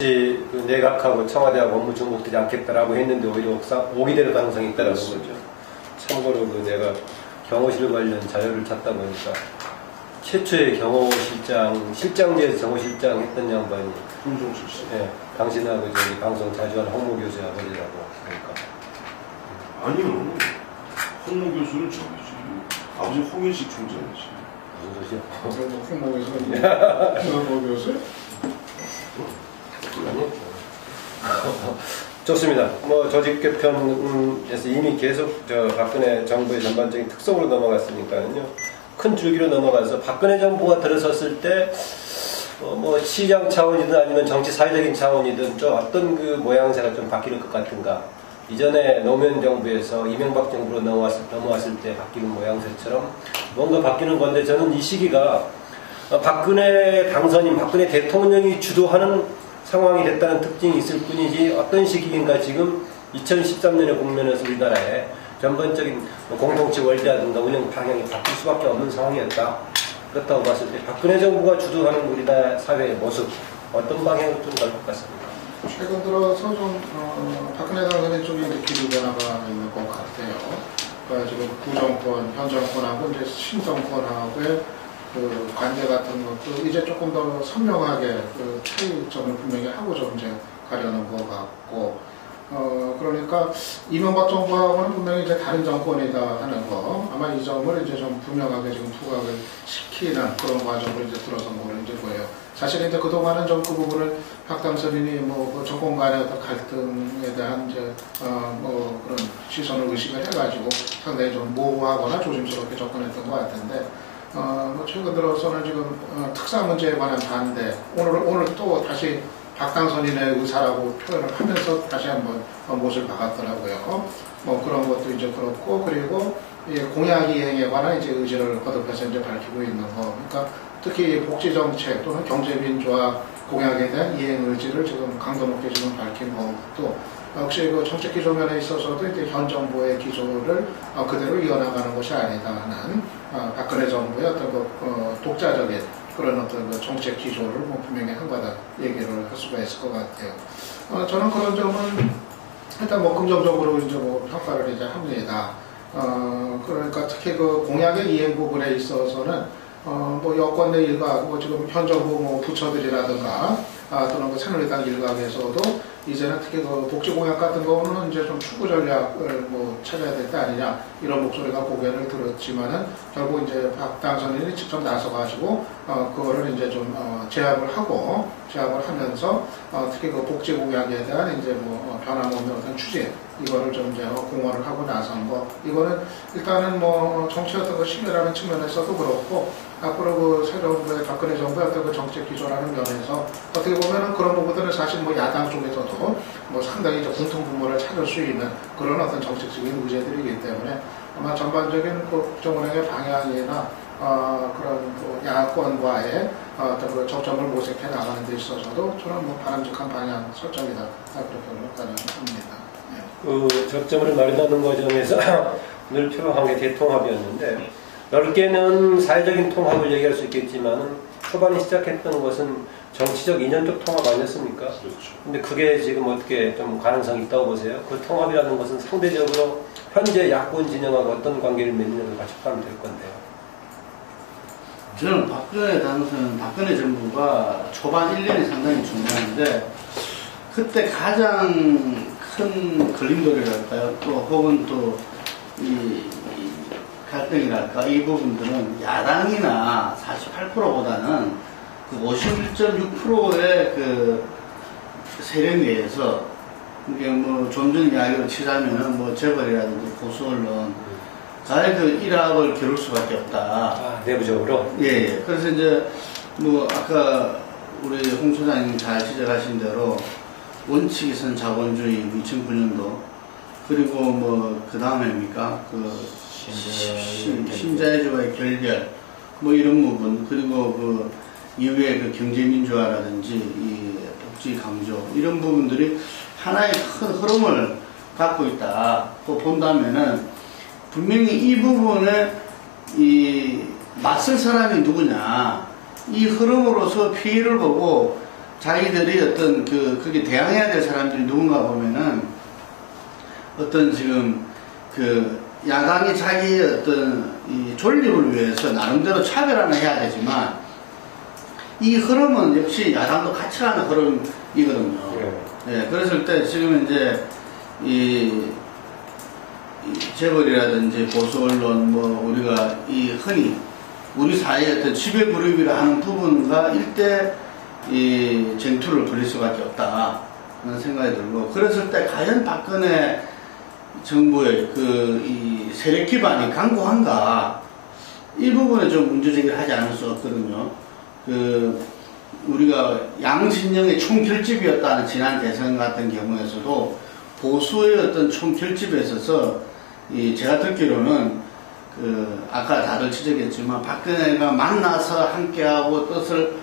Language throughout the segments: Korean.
그 내각하고 청와대하고 업무 중복되지 않겠다라고 했는데 오히려 오게 될 가능성이 있다는 거죠. 참고로 그 내가 경호실 관련 자료를 찾다 보니까 최초의 실장제에서 경호실장 했던 양반이 김종실 씨. 예, 당신하고 저기 방송 자주 하는 홍모 교수의 아버지라고 그러니까. 아니요. 홍모 교수는 저기지. 아버지 홍인식 총장이지. 무슨 소리야? 홍모 교수? 홍모 교수? 좋습니다. 뭐 조직 개편에서 이미 계속 박근혜 정부의 전반적인 특성으로 넘어갔으니까요. 큰 줄기로 넘어가서 박근혜 정부가 들어섰을 때 뭐 시장 차원이든 아니면 정치 사회적인 차원이든 좀 어떤 그 모양새가 좀 바뀔 것 같은가. 이전에 노무현 정부에서 이명박 정부로 넘어왔을 때 바뀌는 모양새처럼 뭔가 바뀌는 건데 저는 이 시기가 박근혜 당선인, 박근혜 대통령이 주도하는 상황이 됐다는 특징이 있을 뿐이지 어떤 시기인가 지금 2013년의 국면에서 우리나라의 전반적인 공동체 원리라든가 운영 방향이 바뀔 수밖에 없는 상황이었다. 그렇다고 봤을 때 박근혜 정부가 주도하는 우리나라 사회의 모습 어떤 방향으로 좀 갈 것 같습니다. 최근 들어서 좀 박근혜 당선인 쪽에 이제 기류 변화가 있는 것 같아요. 그러니까 지금 구정권, 현 정권하고 이제 신정권하고의 그 관계 같은 것도 이제 조금 더 선명하게 그 차이점을 분명히 하고 좀 이제 가려는 것 같고, 그러니까 이명박 정부하고는 분명히 이제 다른 정권이다 하는 거, 아마 이 점을 이제 좀 분명하게 지금 투각을 시키는 그런 과정을 이제 들어선 거로 이제 보여요. 사실 이제 그동안은 좀 그 부분을 박 당선인이 뭐 정권 간의 어떤 갈등에 대한 이제 뭐 그런 시선을 의식을 해가지고 상당히 좀 모호하거나 조심스럽게 접근했던 것 같은데. 뭐 최근 들어서는 지금 특사 문제에 관한 반대, 오늘 또 다시 박당선인의 의사라고 표현을 하면서 다시 한번 못을 박았더라고요. 뭐 그런 것도 이제 그렇고, 그리고 공약 이행에 관한 이제 의지를 거듭해서 이제 밝히고 있는 거. 그러니까 특히 복지 정책 또는 경제 민주화 공약에 대한 이행 의지를 지금 강도 높게 지금 밝힌 것도 역시 그 정책 기조면에 있어서도 이제 현 정부의 기조를 그대로 이어나가는 것이 아니다 하는 박근혜 정부의 어떤 그 독자적인 그런 어떤 그 정책 기조를 뭐 분명히 한바탕 얘기를 할 수가 있을 것 같아요. 저는 그런 점은 일단 뭐 긍정적으로 이제 뭐 평가를 이제 합니다. 그러니까 특히 그 공약의 이행 부분에 있어서는 뭐 여권 내 일각, 뭐 지금 현 정부 뭐 부처들이라든가 또는 그 새누리당 일각에서도 이제는 특히 그 복지 공약 같은 거는 이제 좀 추구 전략을 뭐 찾아야 될 때 아니냐 이런 목소리가 고개를 들었지만은 결국 이제 박 당선인이 직접 나서가지고 그거를 이제 좀 제압을 하면서 특히 그 복지 공약에 대한 이제 뭐 변함없는 어떤 추진 이거를 좀 이제 공언을 하고 나선 거, 이거는 일단은 뭐 정치 어떤 그 신뢰라는 측면에서도 그렇고 앞으로 그 새 정부의 박근혜 정부의 어떤 그 정책 기조라는 면에서 어떻게 보면은 그런 부분들은 사실 뭐 야당 쪽에서도 뭐 상당히 이제 공통 분모를 찾을 수 있는 그런 어떤 정책적인 의제들이기 때문에 아마 전반적인 그 국정운영의 방향이나 그런 뭐 야권과의 어떤 그 접점을 모색해 나가는 데 있어서도 저는 뭐 바람직한 방향 설정이다 그렇게 생각합니다. 그 접점을 마련하는 과정에서 늘 표방한 게 대통합이었는데 넓게는 사회적인 통합을 얘기할 수 있겠지만 초반에 시작했던 것은 정치적 이념적 통합 아니었습니까? 그렇죠. 근데 그게 지금 어떻게 좀 가능성이 있다고 보세요? 그 통합이라는 것은 상대적으로 현재 야권 진영하고 어떤 관계를 맺느냐를 같이 하면 될 건데요. 저는 박근혜 정부가 초반 1년이 상당히 중요한데 그때 가장 큰 걸림돌이랄까요? 또 혹은 또 이 갈등이랄까? 이 부분들은 야당이나 48%보다는 그 51.6%의 그 세력내에서 이게 뭐 좀 전 이야기를 치자면은 뭐 재벌이라든지 보수 언론 가의 그 일합을 겨룰 수밖에 없다. 내부적으로? 예. 그래서 이제 뭐 아까 우리 홍 소장님 잘 지적하신 대로 원칙이 선 자본주의 2009년도 그리고 뭐 그 다음에입니까 그 신자유주의와의 결별 뭐 이런 부분, 그리고 그 이후에 그 경제민주화라든지 이 복지 강조 이런 부분들이 하나의 큰 흐름을 갖고 있다 또 본다면은 분명히 이 부분에 이 맞설 사람이 누구냐 이 흐름으로서 피해를 보고 자기들이 어떤 그게 대항해야 될 사람들이 누군가 보면은 어떤 지금 그 야당이 자기의 어떤 이 존립을 위해서 나름대로 차별화는 해야 되지만 이 흐름은 역시 야당도 같이 가는 흐름이거든요. 예, 그랬을 때 지금 이제 이 재벌이라든지 보수 언론 뭐 우리가 이 흔히 우리 사회의 어떤 지배 그룹이라 하는 부분과 일대 이 쟁투를 벌일 수밖에 없다 하는 생각이 들고, 그랬을 때 과연 박근혜 정부의 그 이 세력 기반이 강고한가, 이 부분에 좀 문제제기를 하지 않을 수 없거든요. 그 우리가 양진영의 총결집이었다는 지난 대선 같은 경우에서도 보수의 어떤 총결집에 있어서 제가 듣기로는 그 아까 다들 지적했지만 박근혜가 만나서 함께하고 뜻을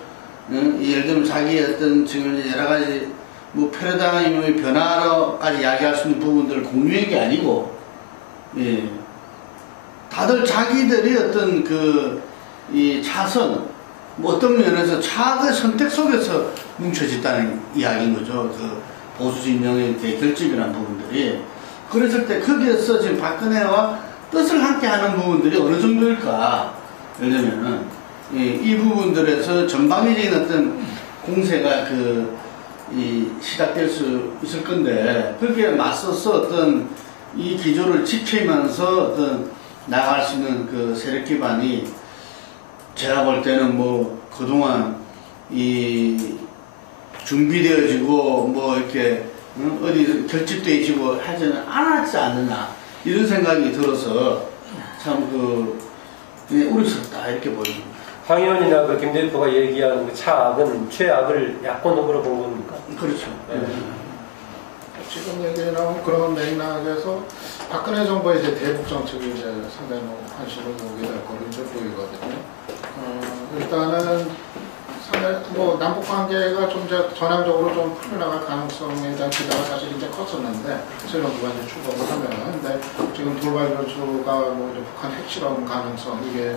예를 들면 자기의 어떤 지금 여러 가지 뭐 패러다임의 변화로까지 이야기할 수 있는 부분들을 공유한 게 아니고, 예, 다들 자기들이 어떤 이 차선, 뭐 어떤 면에서 차악의 선택 속에서 뭉쳐졌다는 이야기인 거죠. 그 보수 진영의 결집이라는 부분들이. 그랬을 때 거기에서 지금 박근혜와 뜻을 함께 하는 부분들이 어느 정도일까? 예를 들면은, 이 부분들에서 전방위적인 어떤 공세가 시작될 수 있을 건데, 거기에 맞서서 어떤 이 기조를 지키면서 어떤 나갈 수 있는 그 세력 기반이 제가 볼 때는 뭐 그동안 준비되어지고 뭐 이렇게 어디 결집되어지고 하지는 않았지 않느냐, 이런 생각이 들어서 참 우려스럽다 이렇게 보입니다. 황 의원이나 김 대표가 얘기하는 그 차악은 최악을 야권 후보로 본 겁니까? 그렇죠. 지금 얘기 나온 그런 맥락에서 박근혜 정부의 이제 대북 정책이 이제 상당히 관심을 모으게 될 거로 이제 보이거든요. 일단은 상당히 뭐 남북 관계가 좀 이제 전향적으로 좀 풀려나갈 가능성에 대한 기대가 사실 이제 컸었는데, 새정부가 이제 출범을 하면은, 근데 지금 돌발 변수가 뭐 이제 북한 핵실험 가능성, 이게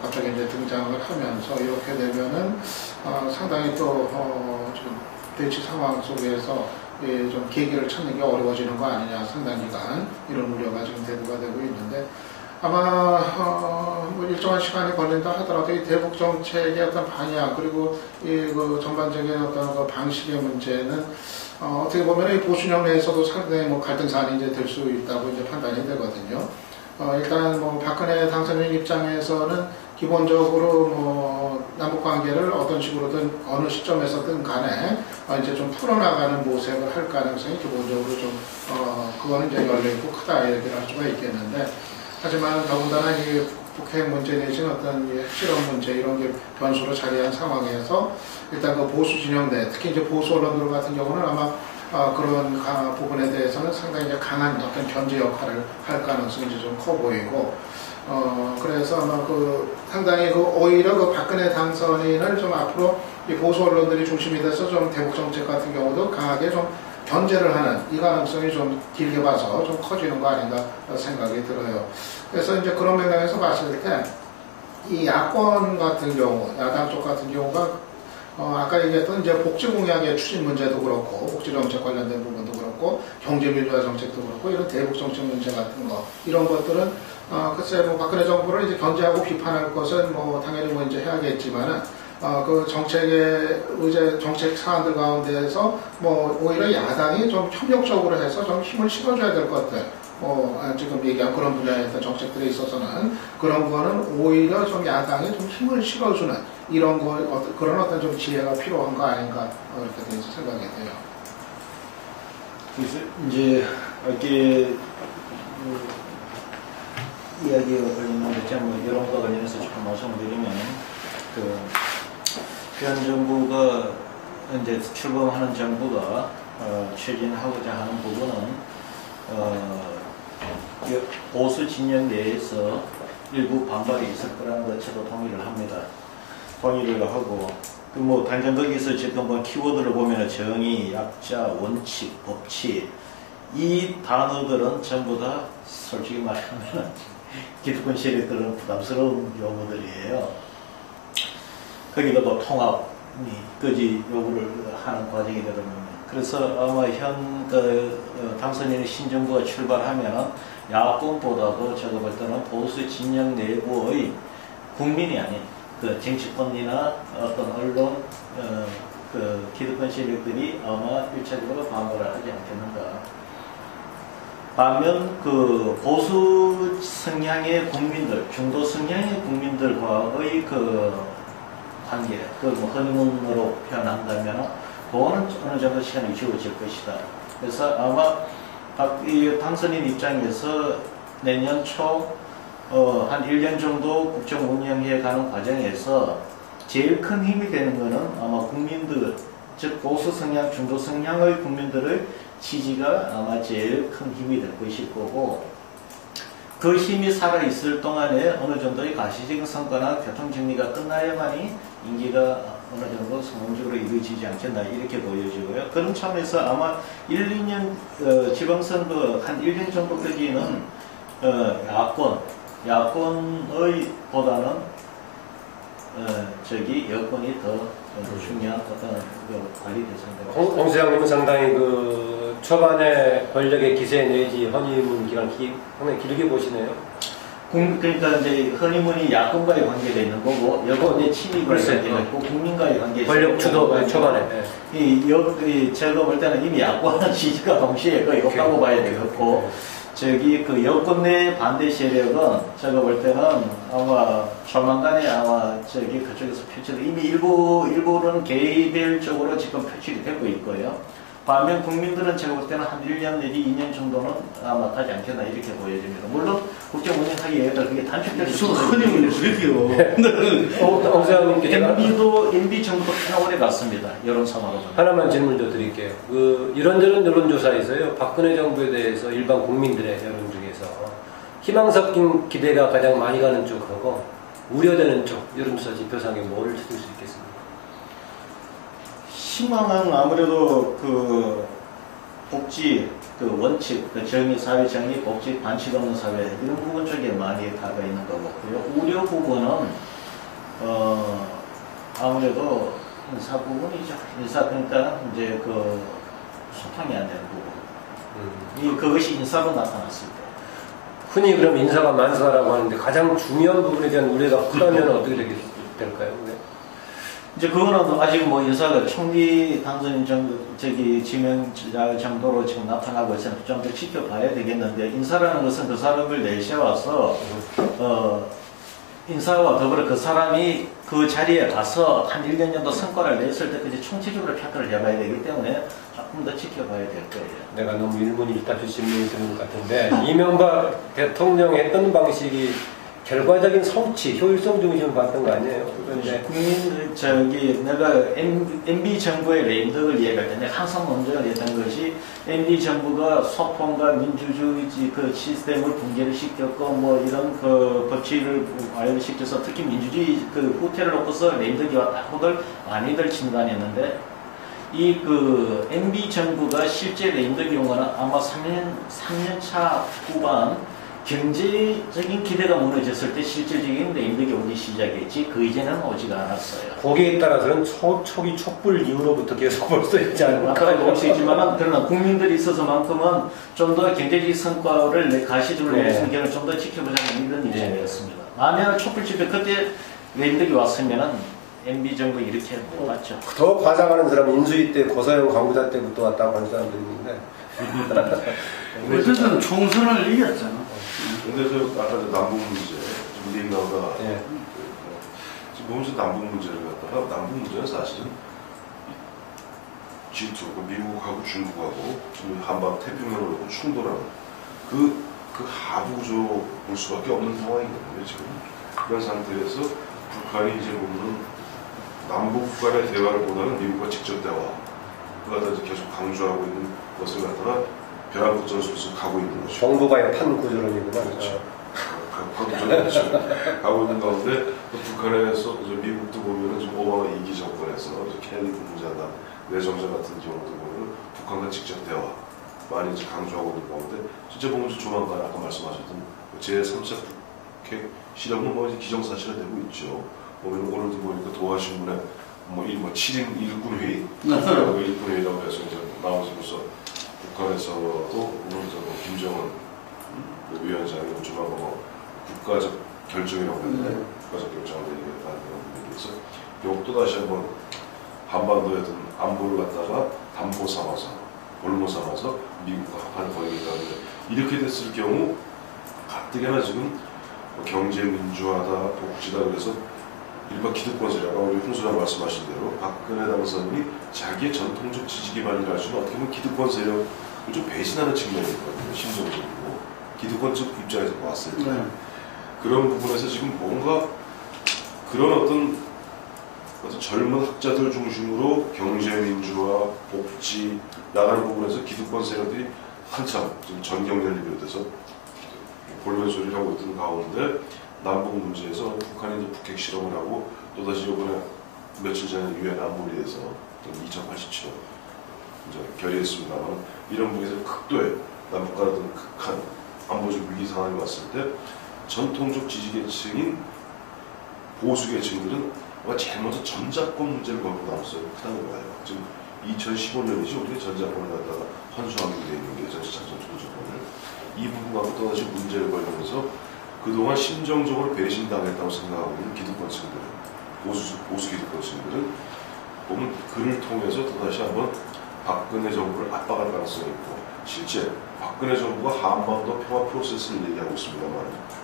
갑자기 이제 등장을 하면서 이렇게 되면은 상당히 또 지금 대치 상황 속에서 좀 계기를 찾는 게 어려워지는 거 아니냐, 상당 기간 이런 우려가 지금 대두가 되고 있는데, 아마 뭐 일정한 시간이 걸린다 하더라도 이 대북 정책의 어떤 방향, 그리고 그 전반적인 어떤 그 방식의 문제는 어떻게 보면 이 보수령 내에서도 상당히 뭐 갈등 사안이 이제 될 수 있다고 이제 판단이 되거든요. 일단 뭐 박근혜 당선인 입장에서는 기본적으로 뭐 남북 관계를 어떤 식으로든 어느 시점에서든 간에 이제 좀 풀어나가는 모색을 할 가능성이 기본적으로 좀 그거는 이제 열려있고 크다 얘기를 할 수가 있겠는데, 하지만 더군다나 이 북핵 문제 내지는 어떤 핵실험 문제 이런 게 변수로 자리한 상황에서 일단 그 보수 진영 내, 특히 이제 보수 언론들 같은 경우는 아마 그런 부분에 대해서는 상당히 이제 강한 어떤 견제 역할을 할 가능성이 이제 좀 커 보이고, 그래서 아마 상당히 오히려 박근혜 당선인을 좀 앞으로 이 보수 언론들이 중심이 돼서 좀 대북 정책 같은 경우도 강하게 좀 견제를 하는 이 가능성이 좀 길게 봐서 좀 커지는 거 아닌가 생각이 들어요. 그래서 이제 그런 맥락에서 봤을 때 이 야권 같은 경우, 야당 쪽 같은 경우가 아까 얘기했던 이제 복지 공약의 추진 문제도 그렇고, 복지 정책 관련된 부분도 그렇고, 경제 민주화 정책도 그렇고, 이런 대북 정책 문제 같은 거, 이런 것들은 글쎄 뭐 박근혜 정부를 이제 견제하고 비판할 것은 뭐 당연히 뭐 이제 해야겠지만은 그 정책 사안들 가운데에서 뭐 오히려 야당이 좀 협력적으로 해서 좀 힘을 실어줘야 될 것들, 지금 얘기한 그런 분야에 있던 정책들에 있어서는 그런 거는 오히려 좀 야당이 좀 힘을 실어주는 이런 그런 어떤 좀 지혜가 필요한 거 아닌가 이렇게 돼서 생각이 돼요. 그래서 이제 이렇게 이야기가 걸리는 뭐 여론과 관련해서 조금 말씀드리면 현 정부가 이제 출범하는 정부가 추진하고자 하는 부분은 보수 진영 내에서 일부 반발이 있을 거라는 것 저도 동의를 합니다. 동의를 하고 뭐 당장 거기서 지금 뭐 키워드를 보면 정의, 약자, 원칙, 법치 이 단어들은 전부 다 솔직히 말하면 기득권 세력들은 부담스러운 용어들이에요. 거기다 또 통합, 거지 요구를 하는 과정이 되거든요. 그래서 아마 현 당선인의 신정부가 출발하면은 야권보다도 제가 볼 때는 보수 진영 내부의 국민이 아닌 그 정치권이나 어떤 언론 그 기득권 세력들이 아마 일차적으로 반발을 하지 않겠는가. 반면 그 보수 성향의 국민들, 중도 성향의 국민들과의 그 관계, 뭐 허니문으로 표현한다면 그거는 어느 정도 시간이 주어질 것이다. 그래서 아마 이 당선인 입장에서 내년 초 한 1년 정도 국정 운영해 가는 과정에서 제일 큰 힘이 되는 것은 아마 국민들, 즉 보수 성향, 중도 성향의 국민들의 지지가 아마 제일 큰 힘이 될 것일 거고, 그 힘이 살아있을 동안에 어느 정도의 가시적인 성과나 교통정리가 끝나야만이 임기가 어느 정도 성공적으로 이루어지지 않겠나 이렇게 보여지고요. 그런 차원에서 아마 1, 2년 지방선거 한 1년 정도까지는 야권의 보다는 여권이 더 중요한 어떤 관리 대상들. 홍 수장님은 상당히 그 초반에 권력의 기세 내지 허니문 기간 상당히 길게 보시네요. 그러니까 이제 허니문이 야권과의 관계가 있는 거고, 여권의 친이과의 관계가 있고, 국민과의 관계가 권력 주도 초반에. 제가 볼 때는 이미 야권은 지지가 동시에 거의 없다고 봐야 되겠고, 그 여권 내 반대 세력은 제가 볼 때는 아마 조만간에 아마 그쪽에서 이미 일부는 개별적으로 지금 표출이 되고 있고요. 반면 국민들은 제가 볼 때는 한 1년 내지 2년 정도는 아마 가지 않겠나 이렇게 보여집니다. 물론 국정 운영하기에 그게 단축될 수 있어요. 흔히는 그렇게요. MB 정부도 꽤나 오래 갔습니다. 여론상으로. 하나만 질문 더 드릴게요. 그 이런저런 여론조사에서요, 박근혜 정부에 대해서 일반 국민들의 여론 중에서 희망 섞인 기대가 가장 많이 가는 쪽하고 우려되는 쪽 여론조사 지표상에 뭐를 찾을 수 있겠습니까? 희망은 아무래도 그 복지, 그 원칙, 그 정의, 사회 정의, 복지, 반칙 없는 사회 이런 부분 쪽에 많이 다가 있는 것 같고요. 우려 부분은 아무래도 인사 부분이죠. 그러니까 이제 그 소통이 안 되는 부분. 그것이 인사로 나타났을 때. 흔히 그럼 인사가 만사라고 하는데 가장 중요한 부분에 대한 우려가 크다면 어떻게 될까요? 네. 이제 그거는 아직 뭐 인사가 총리 당선인 지명 정도로 지금 나타나고 있어서 좀 더 지켜봐야 되겠는데, 인사라는 것은 그 사람을 내세워서 인사와 더불어 그 사람이 그 자리에 가서 한 1년 정도 성과를 냈을 때까지 총체적으로 평가를 해봐야 되기 때문에 조금 더 지켜봐야 될 거예요. 내가 너무 일문일답 질문이 드는 것 같은데, 이명박 대통령 했던 방식이 결과적인 성취, 효율성 중심을 봤던 거 아니에요? 그런데 내가 MB 정부의 레임덕을 이해할 때 내가 항상 먼저 했던 것이, MB 정부가 소통과 민주주의 그 시스템을 붕괴를 시켰고, 뭐 이런 그 법치를 와열시켜서 특히 민주주의 그 후퇴를 놓고서 레임덕이 왔다고들 많이들 진단했는데, 그 MB 정부가 실제 레임덕이 온 거는 아마 3년차 후반 경제적인 기대가 무너졌을 때 실질적인 레임덕이 오기 시작했지, 그 이전에는 오지가 않았어요. 거기에 따라서는 초기 촛불 이후로부터 계속 볼 수 있지 않을까? 볼 수 있지만, 그러나 국민들이 있어서만큼은 좀 더 경제적 성과를 가시적으로 낼 수 있는 경우를 좀 더 지켜보자는 이런 입장이었습니다. 만약 촛불 집회 그때 레임덕이 왔으면은 MB 정부 이렇게 못 봤죠. 더 과장하는 사람은 인수위 때 고사용 강부자 때부터 왔다고 하는 사람들이 있는데. 어쨌든 총선을 이겼잖아. 근데 아까 남북 문제 지금 얘기 나오다 지금 보면서 남북 문제를 갖다가, 남북 문제는 사실은 G2, 미국하고 중국하고 지금 한반 태평양을 놓고 충돌하는 그 하부 구조로 볼 수밖에 없는 상황이거든요. 지금 그런 상태에서 북한이 이제 보면 남북 간의 대화를 보다는 미국과 직접 대화 그걸 갖다 계속 강조하고 있는 것을 갖다가 벼랑끝전술에서 가고 있는 거죠. 정부가의 판 구조론이구나. 그렇죠. 가고 있는 가운데 북한에서 미국도 보면은 지금 오바마 2기 정권에서 케네디 국무장관 내정자 같은 경우도 보면 북한과 직접 대화 많이 이제 강조하고 있는 가운데, 실제 보면 조만간 아까 말씀하셨던 제3차 북핵 실험은 뭐 이제 기정사실화 되고 있죠. 보면 오늘도 보니까 도하신문에 뭐 7인 1군 회의, 1군 회의라고 해서 이제 나오면서 북한에서도 오늘 김정은 위원장이 요즘하고 뭐 국가적 결정이라고 했는데 국가적 결정을 얘기했다는 부분에 대해서 결국 또 다시 한번 한반도에 든 안보를 갖다가 담보 삼아서 볼모 삼아서 미국과 합한을 벌이겠다는데 이렇게 됐을 경우 가뜩이나 지금 경제 민주화다 복지다 그래서 일반 기득권 세력 아까 우리 홍 소장 말씀하신 대로 박근혜 당선인이 자기의 전통적 지지 기반이라 할 수는 어떻게 보면 기득권 세력을 좀 배신하는 측면이 있거든요. 심정적으로 기득권 쪽 입장에서 봤을 때 그런 부분에서 지금 뭔가 그런 어떤 젊은 학자들 중심으로 경제 민주화 복지 나가는 부분에서 기득권 세력들이 한참 지금 전경련을 비롯해서 볼멘 소리를 하고 있던 가운데 남북 문제에서 북한이 이제 북핵 실험을 하고 또다시 이번에 며칠 전에 유엔 안보리에서 2087년 이제 결의했습니다만 이런 부분에서 극도의 남북 간의 어떤 극한 안보적 위기 상황이 왔을 때 전통적 지지계층인 보수계층들은 제일 먼저 전자권 문제를 걸고 나왔어요. 크다고 봐요. 지금 2015년이죠. 우리가 전자권을 갖다가 환수하게 되어 있는 게 전시작전 조정권을 이 부분과 또다시 문제를 걸면서 그동안 심정적으로 배신당했다고 생각하고 있는 기득권층들은 보수 기득권층들은 보면 그를 통해서 또다시 한번 박근혜 정부를 압박할 가능성이 있고 실제 박근혜 정부가 한반도 평화 프로세스를 얘기하고 있습니다만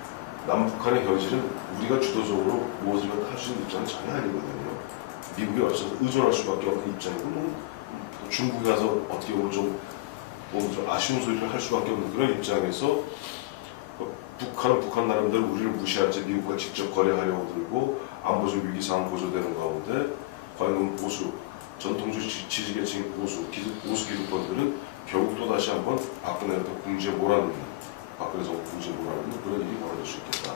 남북한의 현실은 우리가 주도적으로 무엇을 할 수 있는 입장은 전혀 아니거든요. 미국에 어쩌서 의존할 수밖에 없는 입장이고 중국에 가서 어떻게 보면 좀 아쉬운 소리를 할 수밖에 없는 그런 입장에서 북한은 북한 나름대로 우리를 무시한 채 미국과 직접 거래하려고 들고 안보적 위기상황 고조되는 가운데 과연 보수 전통적 지지계층 보수 기득권들은 결국 또다시 한번 박근혜를 궁지에 몰아넣는 박근혜 정부 궁지에 몰아넣는 그런 일이 벌어질 수 있겠다.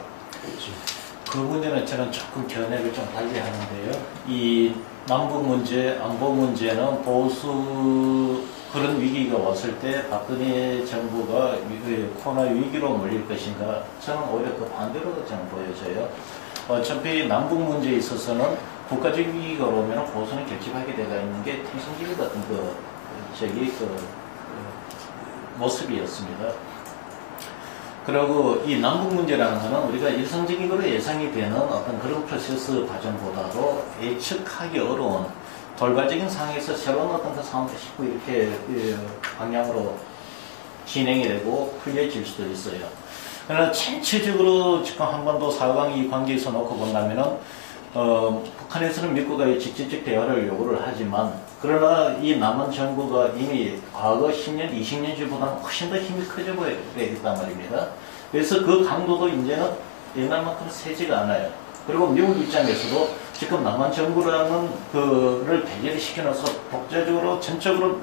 그 문제는 저는 조금 견해를 좀 달리 하는데요. 이 남북 문제, 안보 문제는 보수 그런 위기가 왔을 때 박근혜 정부가 코로나 위기로 몰릴 것인가? 저는 오히려 그 반대로 저는 보여져요. 어차피 남북 문제에 있어서는 국가적 위기가 오면 보수는 결집하게 되어 있는 게 태생적인 같은 모습이었습니다. 그리고 이 남북 문제라는 것은 우리가 일상적으로 예상이 되는 어떤 그런 프로세스 과정보다도 예측하기 어려운 돌발적인 상황에서 새로운 어떤 그 상황을 싣고 이렇게 방향으로 진행이 되고 풀려질 수도 있어요. 그러나 전체적으로 지금 한반도 4강 이 관계에서 놓고 본다면은 북한에서는 미국과의 직접적 대화를 요구를 하지만 그러나 이 남한 정부가 이미 과거 10년, 20년 전보다는 훨씬 더 힘이 커져 보였단 말입니다. 그래서 그 강도도 이제는 옛날만큼 세지가 않아요. 그리고 미국 입장에서도 지금 남한 정부라는 그를 배제를 시켜놔서 독자적으로 전적으로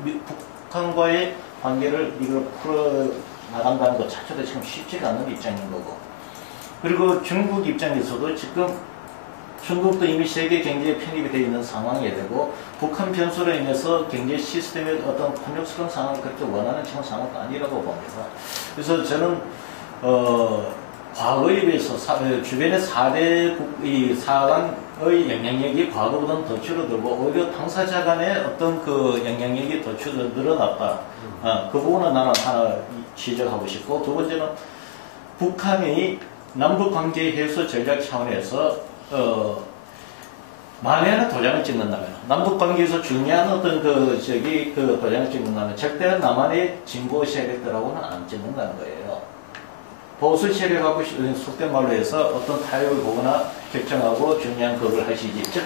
북한과의 관계를 이걸 풀어 나간다는 것 자체도 지금 쉽지가 않은 입장인 거고. 그리고 중국 입장에서도 지금 중국도 이미 세계 경제에 편입이 되어 있는 상황이 되고 북한 변수로 인해서 경제 시스템의 어떤 폭력스러운 상황을 그렇게 원하는 지금 상황도 아니라고 봅니다. 그래서 저는 과거에 비해서 주변의 4강의 영향력이 과거보다는 더 줄어들고 오히려 당사자 간의 어떤 그 영향력이 더 늘어났다. 그 부분은 나는 하나 지적하고 싶고 두 번째는 북한이 남북관계 해소 전략 차원에서 만에 하나 도장을 찍는다면 남북관계에서 중요한 어떤 그 도장을 찍는다면 절대 남한의 진보 세력들하고는 안 찍는다는 거예요. 보수 세력하고 속된 말로 해서 어떤 타협을 보거나 결정하고 중요한 그걸 하시지. 즉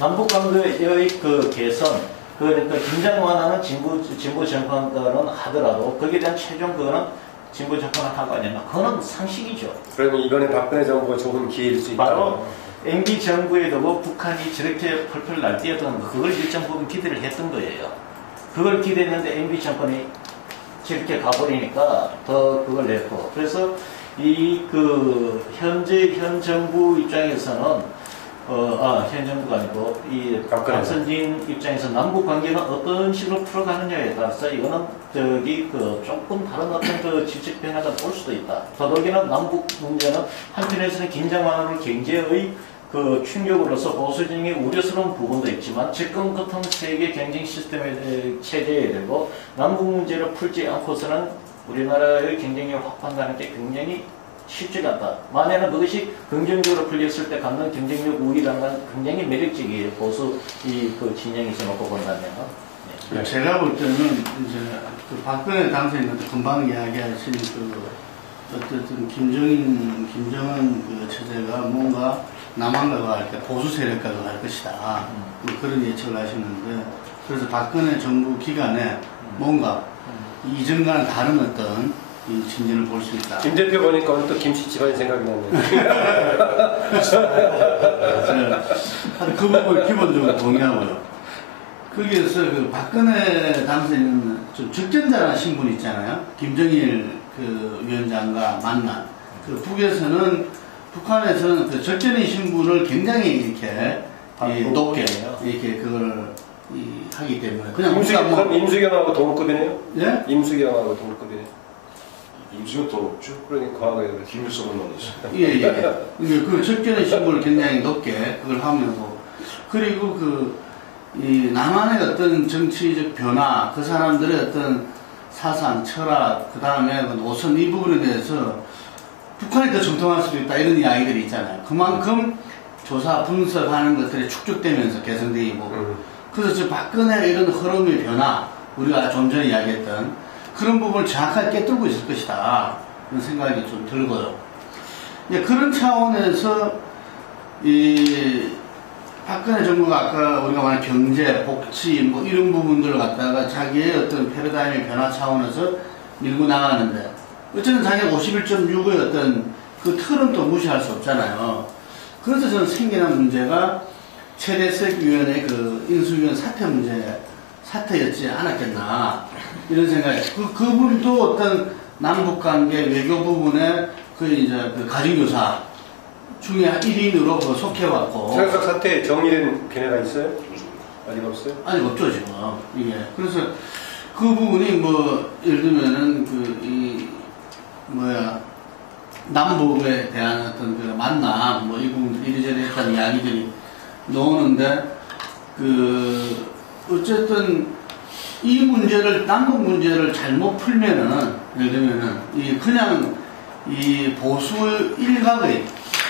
남북관계의 그 개선 그러니까 긴장 완화는 진보 정권들은 하더라도 거기에 대한 최종 그거는 진보 정권을 한 거 아니냐. 그거는 상식이죠. 그러면 이번에 박근혜 정부가 좋은 기회일 수 있다. 바로 MB 정부에도 뭐 북한이 저렇게 펄펄 날뛰었던 거 그걸 일정 부분 기대를 했던 거예요. 그걸 기대했는데 MB 정권이 저렇게 가버리니까 더 그걸 냈고 그래서 이 그 현 정부 입장에서는 현 정부가 아니고 이 박선진 입장에서 남북 관계는 어떤 식으로 풀어가느냐에 따라서 이거는 조금 다른 어떤 그 질적 변화가 올 수도 있다. 더더욱이나 남북 문제는 한편에서는 긴장 완화를 경제의 그 충격으로서 보수 진영의 우려스러운 부분도 있지만 지금 같은 세계 경쟁 시스템의 체제에 되고 남북 문제를 풀지 않고서는 우리나라의 경쟁력 확보한다는 게 굉장히 쉽지가 않다. 만약에 그것이 긍정적으로 풀렸을 때 갖는 경쟁력 우위라는 건 굉장히 매력적이에요. 보수 그 진영에서 놓고 본다면. 네. 제가 볼 때는 이제 그 박근혜 당선인한테 금방 이야기하신 그 어쨌든 김정은 그 체제가 뭔가 남한과 할 때 보수 세력과 할 것이다. 뭐 그런 예측을 하시는데 그래서 박근혜 정부 기간에 뭔가 이전과는 다른 어떤 이 진전을 볼 수 있다. 김 대표 보니까 오늘 또 김씨 집안이 생각이 나네요. 하여튼 그 부분을 기본적으로 동의하고요. 거기에서 그 박근혜 당선인은 좀 적전자라는 신분 있잖아요. 김정일 그 위원장과 만난. 그 북한에서는 그 적전의 신분을 굉장히 이렇게 높게 이렇게 그걸 하기 때문에 그냥 그럼 임수경하고 동급이네요? 예? 임수경하고 동급이네요. 임수가 더 높죠. 그러니까 과거에 그랬어요. 김일성을 만났어요. 예. 그 적전의 신분을 굉장히 높게 그걸 하면서 그리고 이 남한의 어떤 정치적 변화, 그 사람들의 어떤 사상, 철학, 그 다음에 노선 이 부분에 대해서 북한이 더 정통할 수도 있다 이런 이야기들이 있잖아요. 그만큼 조사, 분석하는 것들이 축적되면서 개성되고 그래서 저 박근혜 이런 흐름의 변화, 우리가 좀 전에 이야기했던 그런 부분을 정확하게 꿰뚫고 있을 것이다 그런 생각이 좀 들고요. 그런 차원에서 이 박근혜 정부가 아까 우리가 말한 경제, 복지 뭐 이런 부분들을 갖다가 자기의 어떤 패러다임의 변화 차원에서 밀고 나가는데 어쨌든 자기가 51.6의 어떤 그 틀은 또 무시할 수 없잖아요. 그래서 저는 생기는 문제가 최대석위원회 그 인수위원 사태였지 않았겠나 이런 생각이. 그분도 어떤 남북관계 외교 부분에 그 가정교사 중에 1인으로 속해왔고. 최강석 사태 정리된 견해가 있어요? 아직 없어요? 아직 없죠 지금 이게. 그래서 그 부분이 뭐 예를 들면은 남북에 대한 어떤 그 만남 뭐 이 부분 이리저리 했다는 이야기들이 나오는데 어쨌든 이 문제를 남북 문제를 잘못 풀면은 예를 들면은 그냥 이 보수 일각의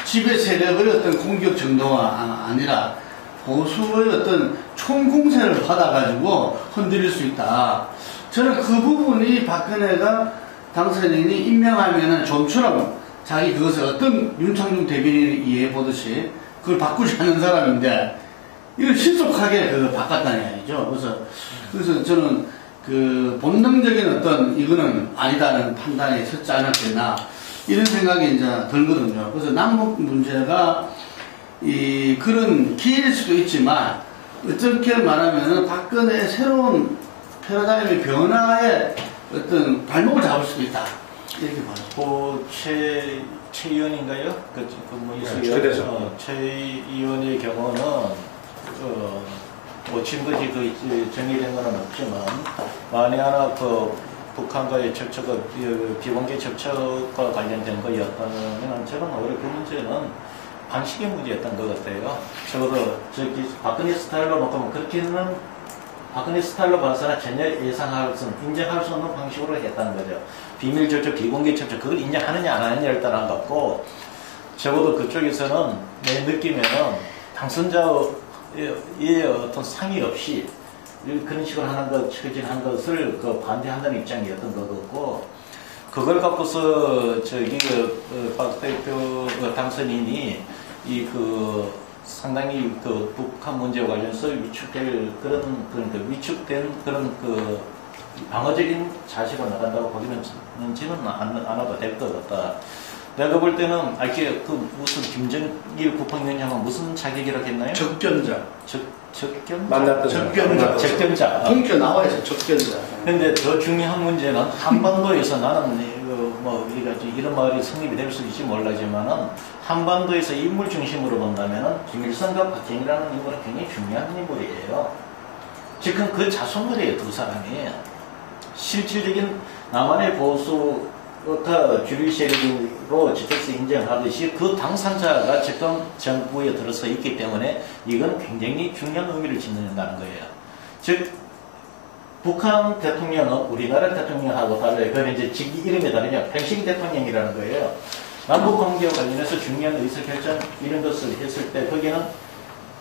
지배 세력의 어떤 공격 정도가 아니라 보수의 어떤 총공세를 받아가지고 흔들릴 수 있다. 저는 그 부분이 박근혜가 당선인이 임명하면은 좀처럼 자기 그것을 어떤 윤창중 대변인이 이해해 보듯이 그걸 바꾸지 않는 사람인데 이걸 신속하게 바꿨다는 이야기죠. 그래서 저는 그 본능적인 어떤 이거는 아니다는 판단이 섰지 않았겠나 이런 생각이 이제 들거든요. 그래서 남북 문제가 그런 기회일 수도 있지만 어떻게 말하면은 박근혜의 새로운 패러다임의 변화에 어떤 발목을 잡을 수도 있다. 이렇게 봐요. 최 의원인가요? 최 의원의 경우는 지금까지 정리된 건 없지만 만에 하나 북한과의 접촉, 비공개 접촉과 관련된 거였다면 저는 오히려 그 문제는 방식의 문제였던 것 같아요. 적어도 박근혜 스타일로 놓고 그렇게는 박근혜 스타일로 봐서는 전혀 예상할 수, 인정할 수 없는 방식으로 했다는 거죠. 비밀 접촉, 비공개 접촉, 그걸 인정하느냐 안 하느냐를 따라 갖고 적어도 그쪽에서는 내 느낌에는 당선자의 어떤 상의 없이 그런 식으로 하는 것, 추진한 것을 반대한다는 입장이었던 것 같고, 그걸 갖고서 박 대표 당선인이 상당히 북한 문제와 관련해서 위축된 그런 방어적인 자세로 나간다고 보기는 저는 안 와도 될 것 같다. 내가 볼 때는 무슨 김정일 국방위원장은 무슨 자격이라고 했나요? 적견자. 적견자. 공표 나와야죠. 적견자. 근데 더 중요한 문제는 한반도에서 나는 이런 말이 성립이 될 수 있을지 몰라지만은 한반도에서 인물 중심으로 본다면은 김일성과 박정희라는 인물은 굉장히 중요한 인물이에요. 지금 그 자손들이에요, 두 사람이. 실질적인 남한의 보수 의타 주류 세력으로 지적세 인정하듯이 그 당사자가 지금 정부에 들어서 있기 때문에 이건 굉장히 중요한 의미를 짓는다는 거예요. 즉 북한 대통령은 우리나라 대통령하고 달라요. 그건 이제 직위 이름이 다르냐 평신 대통령이라는 거예요. 남북 관계와 관련해서 중요한 의사결정 이런 것을 했을 때 거기는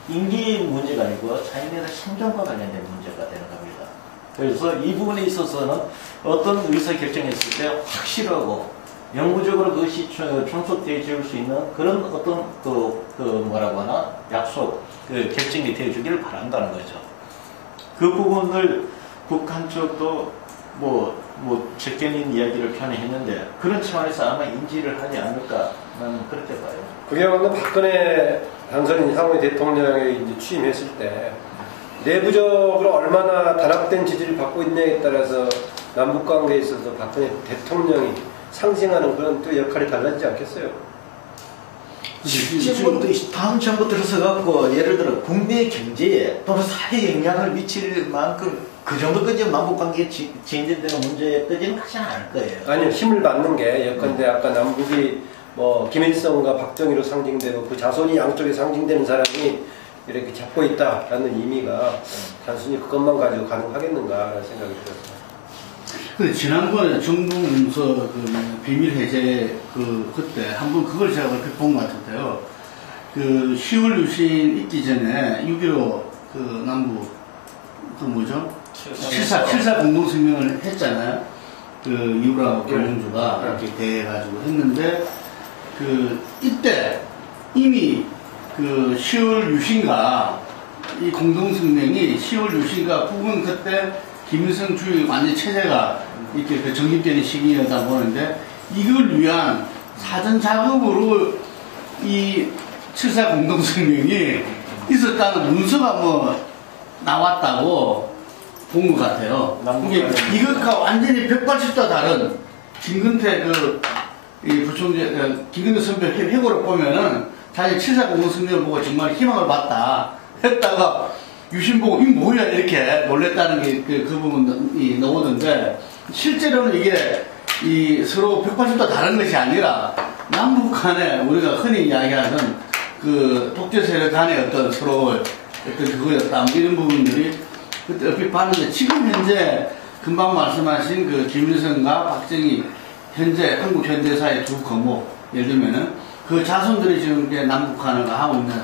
임기 문제가 아니고 차이나라 생존과 관련된 문제가 되는 겁니다. 그래서 이 부분에 있어서는 어떤 의사결정했을 때 확실하고 영구적으로 그것이 충속되어질 수 있는 그런 어떤 뭐라고 하나 약속 결정이 되어주기를 바란다는 거죠. 그 부분을 북한 쪽도 적견인 이야기를 표현했는데 그런 차원에서 아마 인지를 하지 않을까 나는 그렇게 봐요. 그게 아마 박근혜 당선인 향후의 대통령에 이제 취임했을 때 내부적으로 얼마나 단합된 지지를 받고 있냐에 따라서 남북 관계에 있어서 박근혜 대통령이 상징하는 그런 또 역할이 달라지지 않겠어요? 지금 다음 정부 들어서 갖고 예를 들어 국내 경제에 또는 사회에 영향을 미칠 만큼 그 정도까지 남북 관계에 진전되는 문제까지는 가지 않을 거예요. 아니요, 힘을 받는 게 예컨대 아까 남북이 뭐 김일성과 박정희로 상징되고 그 자손이 양쪽에 상징되는 사람이 이렇게 잡고 있다라는 의미가 단순히 그것만 가지고 가능하겠는가라는 생각이 들었어요. 근데 지난번에 정부 문서 비밀 해제 그때 한번 그걸 제가 그렇게 본 것 같은데요. 10월 유신 있기 전에 6.15 남북 뭐죠? 7.4 공동성명을 했잖아요. 이우라하고 김영주가 이렇게 대해가지고 했는데 이때 이미 10월 유신과 이 공동성명이 10월 유신과 북은 그때 김일성 주의 완전 체제가 이렇게 정립되는 시기였다 보는데 이걸 위한 사전 작업으로 이 7.4 공동성명이 있었다는 문서가 나왔다고 본 것 같아요. 이것과 완전히 180도 다른 김근태 부총재 김근태 선배 회고를 보면은 자기 7.4 공동성명을 보고 정말 희망을 봤다 했다가 유신 보고 이게 뭐야 이렇게 놀랬다는 게 그 부분이 나오던데 실제로는 이게 서로 180도 다른 것이 아니라 남북 간에 우리가 흔히 이야기하는 독재 세력 간의 어떤 서로 그거였다 이런 부분들이 그때 얼핏 봤는데 지금 현재 금방 말씀하신 김일성과 박정희 현재 한국 현대사의 두 거목 예를 들면은 그 자손들이 지금 남북한을 하고 있는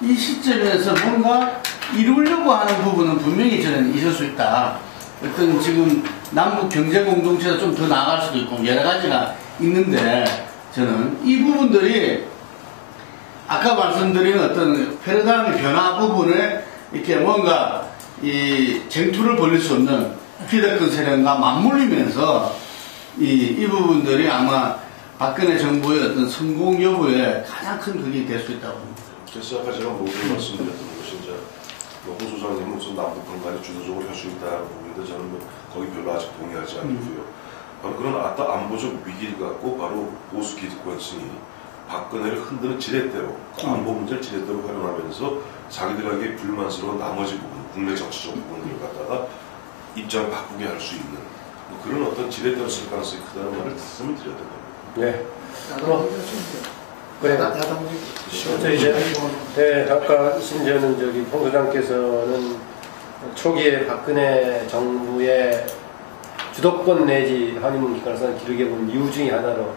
이 시점에서 뭔가 이루려고 하는 부분은 분명히 저는 있을 수 있다. 어떤 지금 남북 경제 공동체가 좀 더 나아갈 수도 있고 여러 가지가 있는데 저는 이 부분들이 아까 말씀드린 어떤 패러다임의 변화 부분에 이렇게 뭔가 이 쟁투를 벌일 수 없는 피대권 세력과 맞물리면서 이 부분들이 아마 박근혜 정부의 어떤 성공 여부에 가장 큰 덕이 될 수 있다고 봅니다. 그래서 아까 제가 말씀드렸던 것이 이제 호 소장님은 우선 남북 관계를 주도적으로 할 수 있다고 보는데 저는 거기 별로 아직 동의하지 않고요. 바로 그런 안보적 위기를 갖고 바로 보수 기득권층이 박근혜를 흔드는 지렛대로 안보 문제를 지렛대로 활용하면서 자기들에게 불만스러운 나머지 부분, 국내 정치적 부분들을 갖다가 입장을 바꾸게 할 수 있는 그런 어떤 지렛대로 쓸 가능성이 크다는 말을 말씀을 드려야 됩니다. 네. 그래. 네, 아까 심지어는 홍 소장께서는 초기에 박근혜 정부의 주도권 내지 한의문 기관에서는 길게 보면 이유 중에 하나로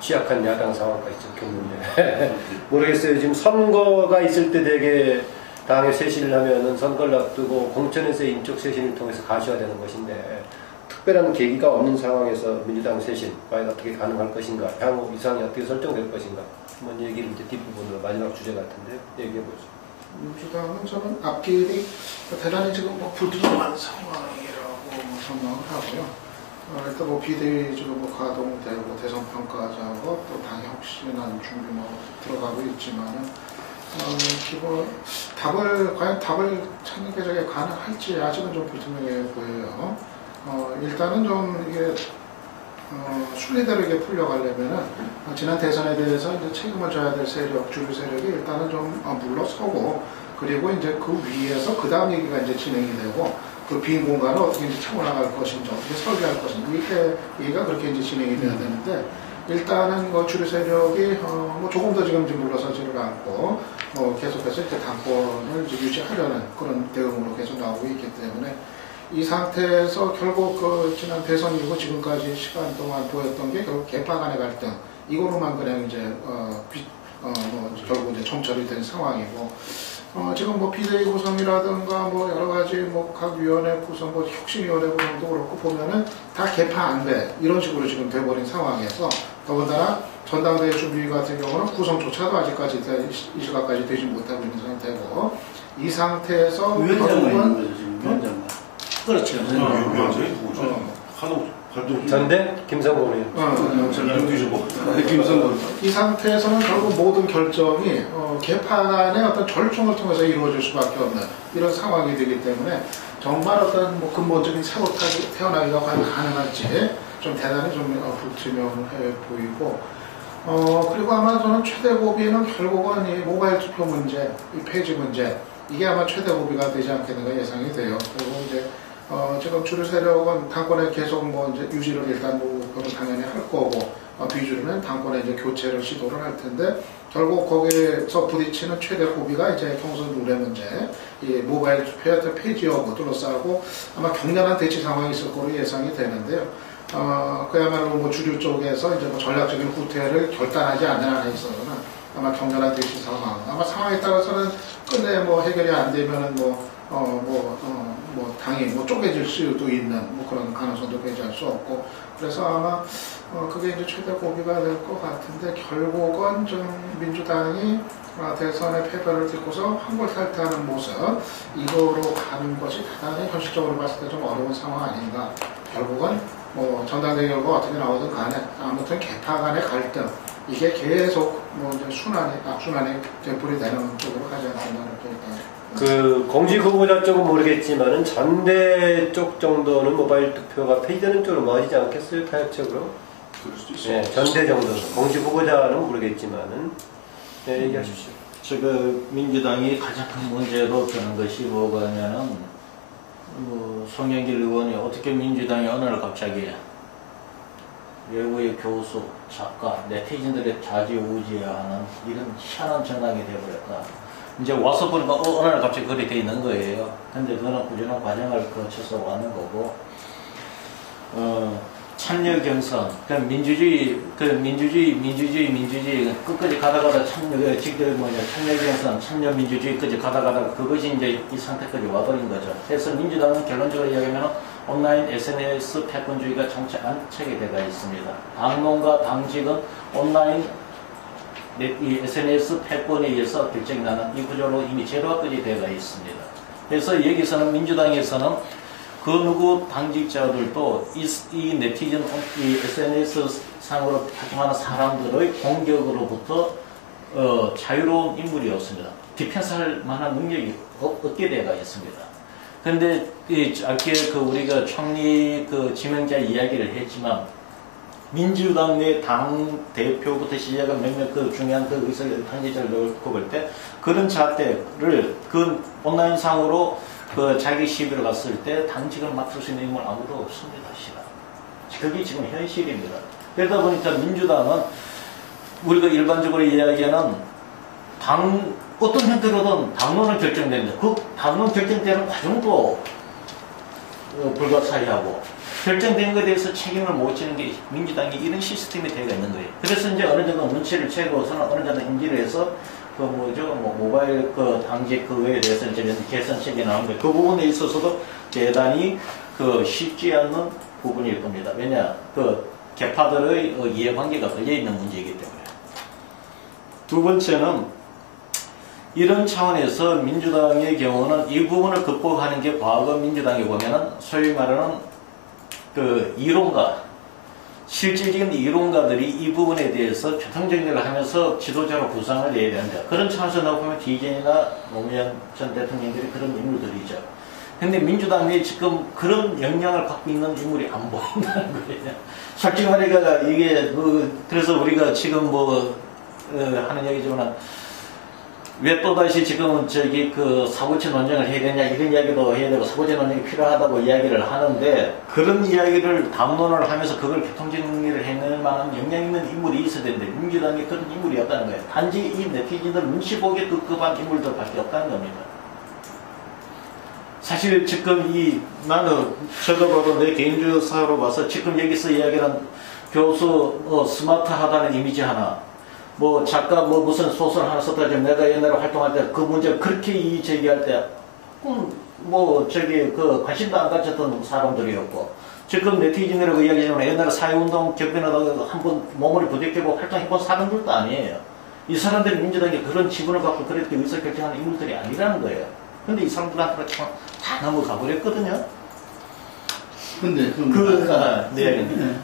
취약한 야당 상황까지 적혔는데 모르겠어요. 지금 선거가 있을 때 되게 당에 쇄신을 하면은 선거를 앞두고 공천에서의 인적 쇄신을 통해서 가셔야되는 것인데 특별한 계기가 없는 상황에서 민주당 쇄신 과연 어떻게 가능할 것인가, 향후 이상이 어떻게 설정될 것인가, 한번 얘기를 이제 뒷부분으로 마지막 주제 같은데 얘기해 보죠. 민주당은 저는 앞길이 대단히 지금 불투명한 상황이라고 설명을 하고요. 일단 비대위 지금 가동되고 대선 평가하자고 또 당이 혹시나 준비 들어가고 있지만은 기본 과연 답을 찾는 게 저게 가능할지 아직은 좀 불투명해 보여요. 일단은 좀 이게 순리대로 이게 풀려가려면은 지난 대선에 대해서 이제 책임을 져야 될 세력, 주류 세력이 일단은 좀 물러서고 그리고 이제 그 위에서 그 다음 얘기가 이제 진행이 되고 그 빈 공간을 어떻게 이제 채워나갈 것인지, 어떻게 설계할 것인지, 이렇게 얘기가 그렇게 이제 진행이 돼야 되는데, 일단은 주류 세력이 뭐 조금 더 지금 물러서지를 않고 계속해서 이제 당권을 이제 유지하려는 그런 대응으로 계속 나오고 있기 때문에 이 상태에서 결국 지난 대선 이후 지금까지 시간 동안 보였던 게 결국 개파 간의 갈등 이거로만 그냥 이제 결국 이제 점철이 된 상황이고 지금 뭐 비대위 구성이라든가 뭐 여러 가지 뭐 각 위원회 구성, 뭐 혁신위원회 구성도 그렇고 보면은 다 개파 안배 이런 식으로 지금 돼버린 상황에서 더군다나 전당대회 준비 같은 경우는 구성조차도 아직까지 이 시각까지 되지 못하고 있는 상태고 이 상태에서 위원장만 있는 거죠 지금 위원장만. 그렇죠. 위원장이 누구죠? 한옥 활동 전대 김성곤 의원. 김성곤. 이 상태에서는 결국 모든 결정이 개파 간의 어떤 절충을 통해서 이루어질 수밖에 없는 이런 상황이 되기 때문에 정말 어떤 뭐 근본적인 새로 태어나기가 과연 가능할지 좀 대단히 좀 불투명해 보이고 그리고 아마 저는 최대 고비는 결국은 이 모바일 투표 문제, 이 폐지 문제 이게 아마 최대 고비가 되지 않겠는가 예상이 돼요. 그리고 이제 지금 주류 세력은 당권에 계속 뭐 이제 유지를 일단 그건 당연히 할 거고 비주류는 당권에 이제 교체를 시도를 할 텐데 결국 거기에서 부딪히는 최대 고비가 이제 경선 룰의 문제, 이 모바일 투표 폐지 여부 둘러싸고 아마 격렬한 대치 상황이 있을 거로 예상이 되는데요. 그야말로 뭐 주류 쪽에서 이제 뭐 전략적인 후퇴를 결단하지 않는 한에 있어서는 아마 격렬한 대치 상황, 아마 상황에 따라서는 끝내 뭐 해결이 안 되면은 당이 뭐 쪼개질 수도 있는 뭐 그런 가능성도 배제할 수 없고 그래서 아마 그게 이제 최대 고비가 될 것 같은데 결국은 좀 민주당이 대선의 패배를 딛고서 환골탈퇴하는 모습 이거로 가는 것이 대단히 현실적으로 봤을 때 좀 어려운 상황 아닌가. 결국은 뭐 전당대회 결과 어떻게 나오든 간에 아무튼 개파 간의 갈등 이게 계속 뭐 이제 악순환이 되풀이 되는 쪽으로 가지 않겠나 그렇게 일단. 그 공직 후보자 쪽은 모르겠지만은 전대 쪽 정도는 모바일 투표가 폐지되는 쪽으로 모아지지 않겠어요 타협적으로? 그럴 수도 있어요. 네, 전대 정도. 공직 후보자는 모르겠지만은 네, 얘기하십시오. 지금 민주당이 가장 큰 문제로 드는 것이 뭐냐면은 송영길 의원이 어떻게 민주당이 어느 날 갑자기 외국의 교수, 작가, 네티즌들의 좌지우지하는 이런 희한한 정당이 되어버렸다. 이제 와서 보니까 어느 날 갑자기 그렇게 돼 있는 거예요. 근데 그거는 꾸준한 과정을 거쳐서 왔는 거고, 참여 경선, 민주주의 끝까지 가다가다 참여 경선, 참여 민주주의까지 가다가다 그것이 이제 이 상태까지 와버린 거죠. 그래서 민주당은 결론적으로 이야기하면 온라인 SNS 패권주의가 정체 안착이 되어 있습니다. 당론과 당직은 온라인 이 SNS 패권에 의해서 결정이 나는 이 구조로 이미 제도화까지 되어 있습니다. 그래서 여기서는 민주당에서는 그 누구 당직자들도 이 네티즌, 이 SNS 상으로 활동하는 사람들의 공격으로부터 자유로운 인물이었습니다. 디펜스할 만한 능력이 없게 되어 있습니다. 그런데 짧게 우리가 총리 지명자 이야기를 했지만 민주당 내 당 대표부터 시작한 몇몇 중요한 의석 당직자를 놓고 볼 때 그런 잣대를 온라인 상으로 자기 시비를 갔을 때 당직을 맡을 수 있는 인물 아무도 없습니다. 그게 지금 현실입니다. 그러다 보니까 민주당은 우리가 일반적으로 이야기하는 어떤 형태로든 당론을 결정됩니다. 그 당론 결정되는 과정도 불가사의하고 결정된 것에 대해서 책임을 못 지는 게 민주당이 이런 시스템이 되어 있는 거예요. 그래서 이제 어느 정도 눈치를 채고서는 어느 정도 인지를 해서 모바일 당직 그거에 대해서 이제 개선책이 나오는데 그 부분에 있어서도 대단히 쉽지 않는 부분일 겁니다. 왜냐, 개파들의 이해관계가 걸려있는 문제이기 때문에. 두 번째는 이런 차원에서 민주당의 경우는 이 부분을 극복하는 게 과거 민주당에 보면은 소위 말하는 이론가, 실질적인 이론가들이 이 부분에 대해서 교통정리를 하면서 지도자로 구상을 내야 된다. 그런 차원에서 나오면 디젠이나 노무현 전 대통령들이 그런 인물들이죠. 근데 민주당 내에 지금 그런 역량을 갖고 있는 인물이 안 보인다는 거예요. 솔직히 말해가 이게 그래서 우리가 지금 하는 얘기지만 왜 또다시 지금은 저기 그 사고치 논쟁을 해야 되냐 이런 이야기도 해야 되고 사고치 논쟁이 필요하다고 이야기를 하는데 그런 이야기를 담론을 하면서 그걸 교통정리를 해낼 만한 역량 있는 인물이 있어야 되는데 민주당에 그런 인물이 없다는 거예요. 단지 이 네티즌들 눈치 보게 급급한 인물들밖에 없다는 겁니다. 사실 지금 나는 저도 봐도 내 개인주사로 봐서 지금 여기서 이야기하는 교수 스마트하다는 이미지 하나 뭐 작가 뭐 무슨 소설 하나 썼다 지금 내가 옛날에 활동할 때 그 문제 그렇게 제기할 때 뭐 저기 그 관심도 안 가졌던 사람들이었고 지금 네티즌이라고 이야기하지만 옛날에 사회운동 격변하다가 한번 몸을 부딪히고 활동해본 사람들도 아니에요. 이 사람들이 민주당에 그런 지분을 갖고 그렇게 의사결정하는 인물들이 아니라는 거예요. 근데 이 사람들한테 다 넘어가 버렸거든요. 근데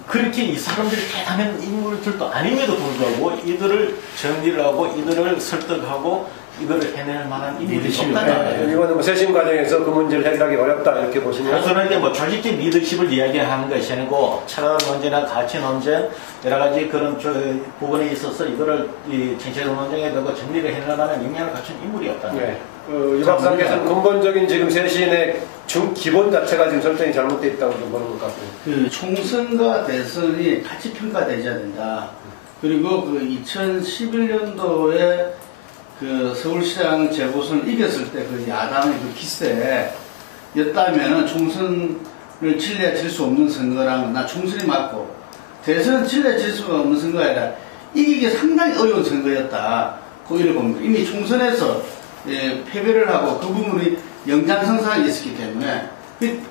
그렇게 이 사람들이 대단한 인물들도 아님에도 불구하고 이들을 정리를 하고 이들을 설득하고 이들을 해낼 만한 인물이 없다는 거예요. 이거는 뭐 세심 과정에서 그 문제를 해결하기 어렵다 이렇게 보시면 단순하게 뭐 조직적 리더십을 이야기하는 것이 아니고 철학 논쟁이나 가치 논쟁 여러 가지 그런 부분에 있어서 이거를 이 정책 논쟁에 대고 정리를 해낼 만한 역량을 갖춘 인물이 없다는 거예요. 이 박사님께서는 근본적인 지금 쇄신의 기본 자체가 지금 설정이 잘못되어 있다고 좀 보는 것 같고요. 그 총선과 대선이 같이 평가되어야 된다. 그리고 그 2011년도에 그 서울시장 재보선을 이겼을 때 그 야당의 그 기세였다면은 총선을 칠래야 질 수 없는 선거랑 나 총선이 맞고 대선은 칠래야 질 수가 없는 선거가 아니라 이기기 상당히 어려운 선거였다. 고의를 봅니다. 이미 총선에서 패배를 하고 그 부분이 연장선상에 있었기 때문에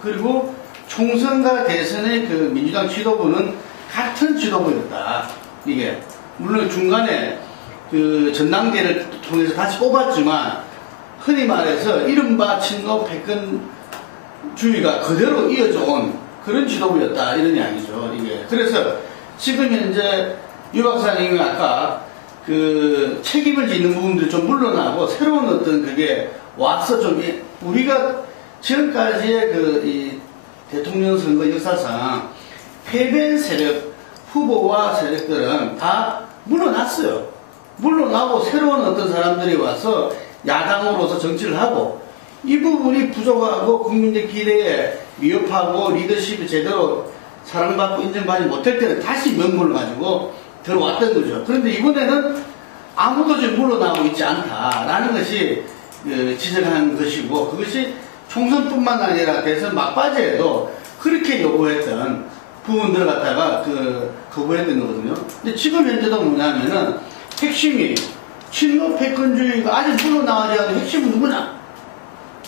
그리고 총선과 대선의 그 민주당 지도부는 같은 지도부였다. 이게 물론 중간에 그 전당대회를 통해서 다시 뽑았지만 흔히 말해서 이른바 친노 패권주의가 그대로 이어져 온 그런 지도부였다 이런 이야기죠. 이게 그래서 지금 현재 유 박사님이 아까 그 책임을 지는 부분들이 좀 물러나고 새로운 어떤 그게 와서 좀 우리가 지금까지의 그 이 대통령 선거 역사상 패배한 세력 후보와 세력들은 다 물러났어요. 물러나고 새로운 어떤 사람들이 와서 야당으로서 정치를 하고 이 부분이 부족하고 국민적 기대에 위협하고 리더십이 제대로 사랑받고 인정받지 못할 때는 다시 명분을 가지고 들어왔던 거죠. 그런데 이번에는 아무도 지금 물러나고 있지 않다라는 것이 지적한 것이고 그것이 총선뿐만 아니라 대선 막바지에도 그렇게 요구했던 부분들을 갖다가 거부했던 거거든요. 근데 지금 현재도 뭐냐면은 핵심이 친노 패권주의가 아직 물러나지 않은 핵심은 누구냐?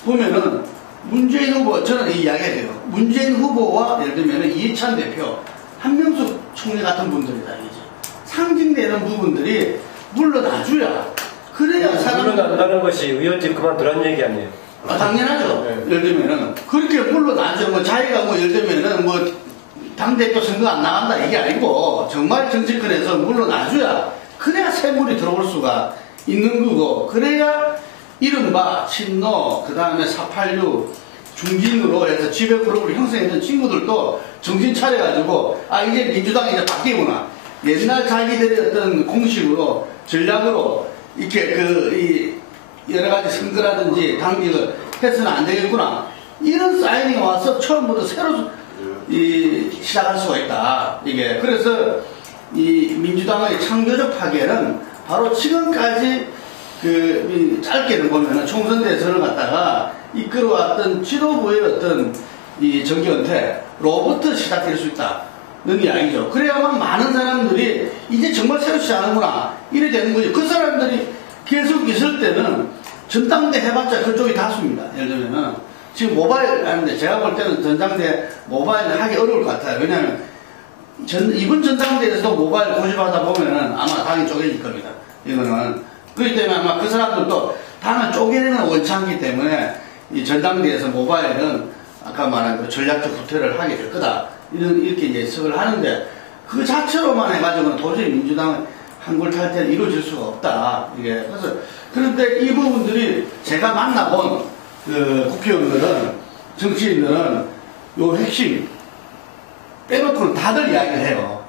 보면은 문재인 후보, 저는 이 이야기가 돼요. 문재인 후보와 예를 들면 이해찬 대표, 한명숙 총리 같은 분들이다. 이제 상징되는 부분들이 물러나줘야 그래야 사람 물러난다는 것이 의원직 그만두라는 얘기 아니에요? 당연하죠. 네. 예를 들면은 그렇게 물러나죠. 뭐 자기가 뭐 예를 들면은 뭐 당대표 선거 안 나간다 이게 아니고 정말 정치권에서 물러나줘야 그래야 세물이 들어올 수가 있는 거고 그래야 이른바 친노 그 다음에 486 중진으로 해서 지배 그룹을 형성했던 친구들도 정신 차려가지고 아 이제 민주당이 이제 바뀌구나 옛날 자기들의 어떤 공식으로 전략으로 이렇게 여러 가지 선거라든지 당직을 해서는 안 되겠구나 이런 사인이 와서 처음부터 새로 시작할 수가 있다 이게 그래서 이 민주당의 창조적 파괴는 바로 지금까지 짧게는 보면은 총선 대선을 갖다가 이끌어왔던 지도부의 어떤 이 정기 은퇴로부터 시작될 수 있다는 이야기죠. 그래야만 많은 사람들이 이제 정말 새로 시작하는구나 이래 되는 거죠. 그 사람들이 계속 있을 때는 전당대 해봤자 그쪽이 다수입니다. 예를 들면은 지금 모바일 하는데 제가 볼 때는 전당대 모바일 하기 어려울 것 같아요. 왜냐하면 이번 전당대에서도 모바일 고집하다 보면은 아마 당이 쪼개질 겁니다. 이거는 그렇기 때문에 아마 그 사람들도 당을 쪼개는 원칙이기 때문에 이 전당대에서 모바일은 아까 말한 그 전략적 후퇴를 하게 될 거다. 이렇게 예측을 하는데 그 자체로만 해가지고는 도저히 민주당의 한골 탈퇴는 이루어질 수가 없다. 이게 그래서 그런데 이 부분들이 제가 만나본 국회의원들은 정치인들은 요 핵심 빼놓고는 다들 이야기를 해요.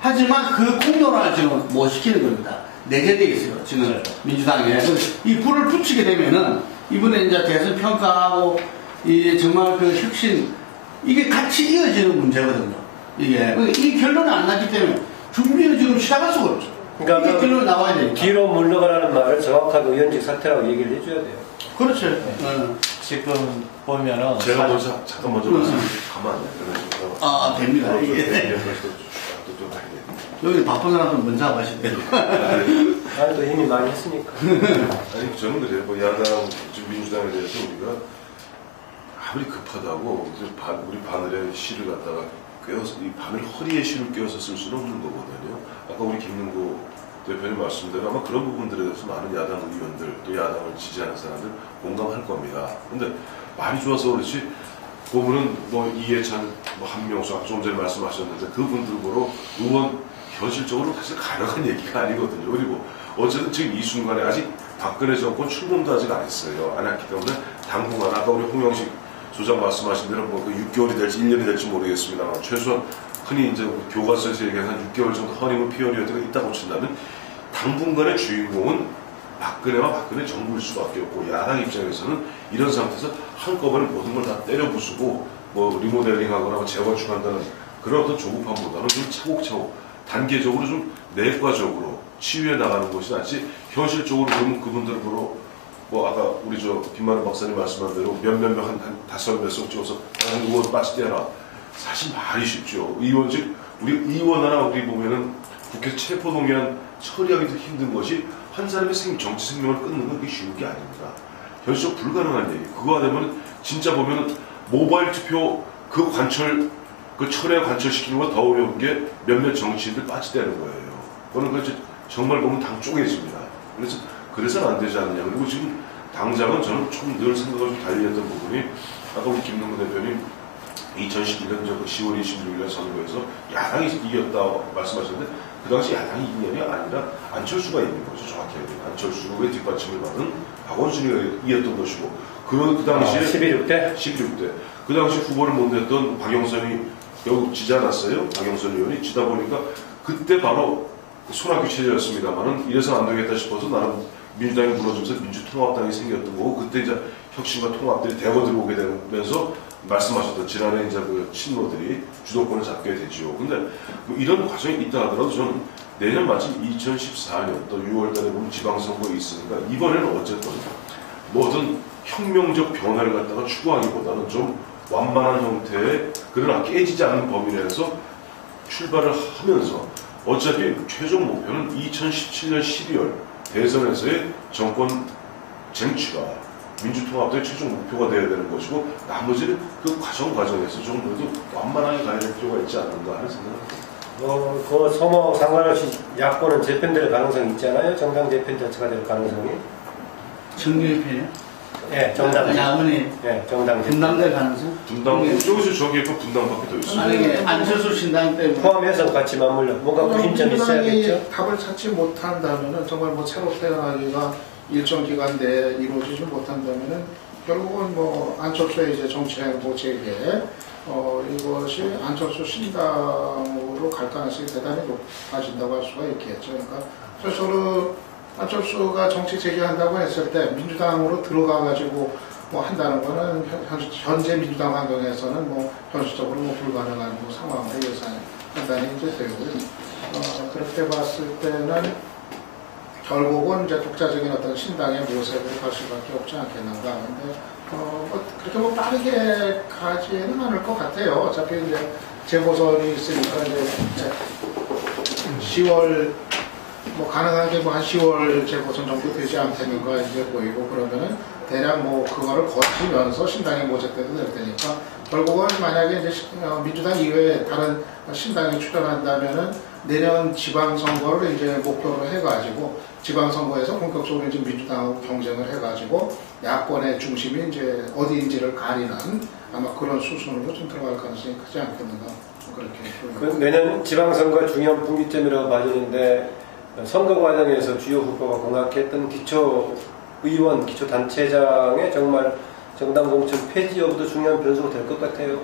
하지만 그 공론화를 지금 못 시키는 겁니다. 내재되어 있어요. 지금 네. 민주당에. 이 불을 붙이게 되면은 이번에 이제 대선 평가하고 이 정말 그 혁신 이게 같이 이어지는 문제거든요. 이게 이 결론이 안 나기 때문에 준비를 지금 시작할 수가 없죠. 그러니까 이게 결론이 나와야 되니까. 뒤로 물러가라는 말을 정확하게 의원직 사퇴라고 얘기를 해줘야 돼요. 그렇죠. 지금 보면은 제가 사- 먼저 잠깐 먼저 말씀드릴게요. 가만 안 돼요. 아, 됩니다. 이게. 좀 다르게. 여기 바쁜 사람들 먼저 하고 하시대요. 나는 또 이미 많이 했으니까. 아니 저는 그래요. 뭐 야당 지금 민주당에 대해서 우리가 아무리 급하다고 이제 우리 바늘에 실을 갖다가 꿰어서 이 바늘 허리에 실을 꿰어서 쓸 수는 없는 거거든요. 아까 우리 김능구 대표님 말씀대로 아마 그런 부분들에 대해서 많은 야당 의원들 또 야당을 지지하는 사람들 공감할 겁니다. 근데 말이 좋아서 그렇지 보면은 뭐 이해찬, 뭐 한명수 아까 좀 전에 말씀하셨는데 그분들 보러 의원 현실적으로 사실 가능한 얘기가 아니거든요. 그리고 어쨌든 지금 이 순간에 아직 박근혜 정권 출범도 아직 안 했어요. 안 했기 때문에 당분간 아까 우리 홍영식 소장 말씀하신 대로 뭐 6개월이 될지 1년이 될지 모르겠습니다만 최소한 흔히 이제 교과서에서 얘기하는 한 6개월 정도 허니문 피어리어드가 있다고 친다면 당분간의 주인공은 박근혜와 박근혜 정부일 수밖에 없고 야당 입장에서는 이런 상태에서 한꺼번에 모든 걸 다 때려 부수고 뭐 리모델링하거나 뭐 재건축한다는 그런 어떤 조급함보다는 좀 차곡차곡 단계적으로 좀 내과적으로 치유해 나가는 것이 낫지 현실적으로 보면 그분들 보러 뭐 아까 우리 저 김만우 박사님 말씀한 대로 몇몇몇 한 다섯 몇 석 찍어서 의원 빠지대라 사실 말이 쉽죠. 의원직 우리 의원 하나 우리 보면은 국회 체포동의안 처리하기도 힘든 것이 한 사람의 정치 생명을 끊는 건 그게 쉬운 게 아닙니다. 현실적 불가능한 얘기. 그거 하려면 진짜 보면은 모바일 투표 그 관철 그 철회 관철시키는 거 더 어려운 게 몇몇 정치인들 빠지대는 거예요. 그거는 그렇지 정말 보면 당 쪼개집니다. 그래서는 안 되지 않느냐. 그리고 지금 당장은 저는 좀 늘 생각을 좀 달리했던 부분이 아까 우리 김능구 대표님 2011년 10월 26일 선거에서 야당이 이겼다고 말씀하셨는데 그 당시 야당이 이긴 게 아니라 안철수가 이긴 거죠. 정확히 얘기하면 안철수의 뒷받침을 받은 박원순이가 이겼던 것이고 그 당시에 11.6대? 11.6대 그 당시 후보를 못 냈던 박영선이 결국 지지 않았어요. 박영선 의원이 지다 보니까 그때 바로 손학규 체제였습니다만은 이래서 안 되겠다 싶어서 나는 민주당이 무너지면서 민주통합당이 생겼던 거고 그때 이제 혁신과 통합들이 대거 들어오게 되면서 말씀하셨던 지난해 이제 그 친노들이 주도권을 잡게 되지요. 근데 뭐 이런 과정이 있다 하더라도 저는 내년 마침 2014년 또 6월달에 보면 지방선거 있으니까 이번에는 어쨌든 뭐 어떤 혁명적 변화를 갖다가 추구하기보다는 좀 완만한 형태의 그러나 깨지지 않는 범위 내에서 출발을 하면서 어차피 최종 목표는 2017년 12월 대선에서의 정권 쟁취가 민주통합의 최종 목표가 되어야 되는 것이고 나머지는 그 과정에서 좀 그래도 완만하게 가야 될 필요가 있지 않는가 하는 생각을 합니다. 그 소모 상관없이 야권은 재편될 가능성이 있잖아요. 정당 재편 자체가 될 가능성이. 정계편이요? 예, 정당. 야권이 예, 정당 재편. 분당될 가능성? 분당 여기서 저기에 그 분당밖에 더 있어요. 만약에 안철수 신당 때문에 포함해서 같이 맞물려. 뭔가 구심점이 있어야겠죠. 민주당이 답을 찾지 못한다면은 정말 뭐 새로 태어나기가 일정 기간 내에 이루어지지 못한다면은 결국은 뭐 안철수의 이제 정치행보 재개 이것이 안철수 신당으로 갈 가능성이 대단히 높아진다고 할 수가 있겠죠. 그러니까 스스로 안철수가 정치 재개한다고 했을 때 민주당으로 들어가가지고 뭐 한다는 거는 현재 민주당 환경에서는 뭐 현실적으로 뭐 불가능한 뭐 상황으로 판단이 이제 되고요. 그렇게 봤을 때는 결국은 이제 독자적인 어떤 신당의 모색으로 갈 수밖에 없지 않겠는가. 근데 뭐 그렇게 뭐 빠르게 가지는 않을 것 같아요. 어차피 이제 재보선이 있으니까 이제 10월 뭐 가능한 게 뭐 한 10월 재보선 정도 되지 않겠는가 이제 보이고 그러면은 대략 뭐 그거를 거치면서 신당이 모색돼도 될 테니까 결국은 만약에 이제 민주당 이외에 다른 신당이 출연한다면은 내년 지방선거를 이제 목표로 해가지고 지방선거에서 본격적으로 이제 민주당하고 경쟁을 해가지고 야권의 중심이 이제 어디인지를 가리는 아마 그런 수순으로 좀 들어갈 가능성이 크지 않겠는가 그렇게. 그 내년 지방선거 중요한 분기점이라고 봐지는데 선거 과정에서 주요 후보가 공약했던 기초의원, 기초단체장의 정말 정당 공천 폐지 여부도 중요한 변수가 될 것 같아요.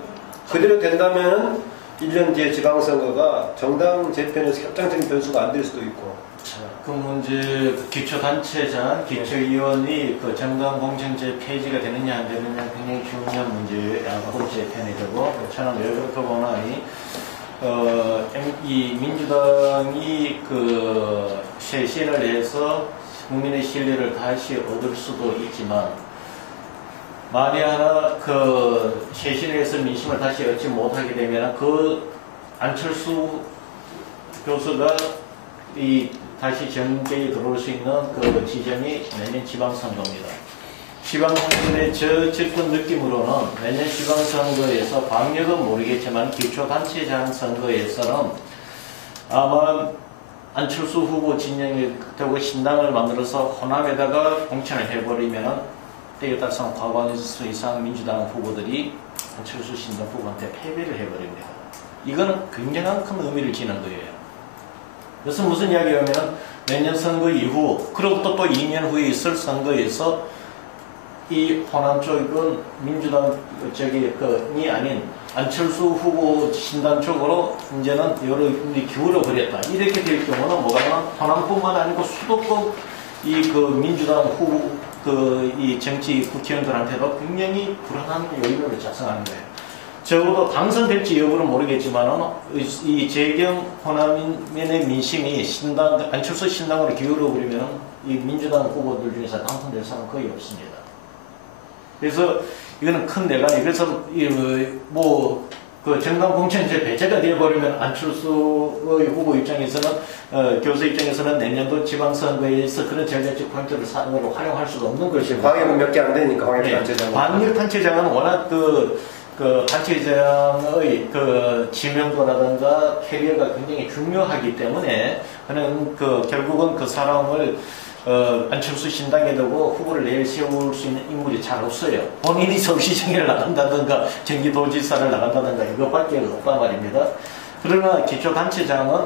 그대로 된다면 1년 뒤에 지방선거가 정당 재편에서 결정적인 변수가 안 될 수도 있고. 자, 그 문제, 기초단체장, 기초위원이 그 정당 공천제 폐지가 되느냐 안 되느냐 굉장히 중요한 문제예요. 앞으로 재편이 되고, 저는 왜 그렇게 보나니, 이 민주당이 그 쇄신을 해서 국민의 신뢰를 다시 얻을 수도 있지만, 만에 하나 그 쇄신해서 민심을 다시 얻지 못하게 되면 그 안철수 교수가 이 다시 정계에 들어올 수 있는 그 지점이 내년 지방선거입니다. 지방선거의 저 접근 느낌으로는 내년 지방선거에서 방역은 모르겠지만 기초단체장 선거에서는 아마 안철수 후보 진영이 되고 신당을 만들어서 호남에다가 공천을 해버리면 때에 따라서 과반수 이상 민주당 후보들이 안철수 신당 후보한테 패배를 해버립니다. 이거는 굉장한 큰 의미를 지닌 거예요. 그래서 무슨 이야기냐면 내년 선거 이후 그리고 또 2년 후에 있을 선거에서 이 호남 쪽은 민주당 쪽이 아닌 안철수 후보 신당 쪽으로 이제는 여론이 기울어 버렸다. 이렇게 될 경우는 뭐가 되면 호남뿐만 아니고 수도권 이 그 민주당 후보 이 정치 국회의원들한테도 굉장히 불안한 요인으로 작성하는 거예요. 적어도 당선될지 여부는 모르겠지만은 이 재경 호남인의 민심이 안철수 신당으로 기울어 버리면은 이 민주당 후보들 중에서 당선될 사람은 거의 없습니다. 그래서 이거는 큰 내란이 그래서 그 정당 공천제 배제가 되어버리면 안철수 후보 입장에서는 교수 입장에서는 내년도 지방선거에서 그런 전략적 포인트를 사용으로 활용할 수가 없는 것이고 광역은 몇 개 안 되니까 광역단체장. 광역단체장은 워낙 그 단체장의 그 지명도라든가 캐리어가 굉장히 중요하기 때문에 그는 결국은 그 사람을 안철수 신당에 두고 후보를 내세울 수 있는 인물이 잘 없어요. 본인이 서울시장을 나간다든가 경기도지사를 나간다든가 이것밖에 없단 말입니다. 그러나 기초단체장은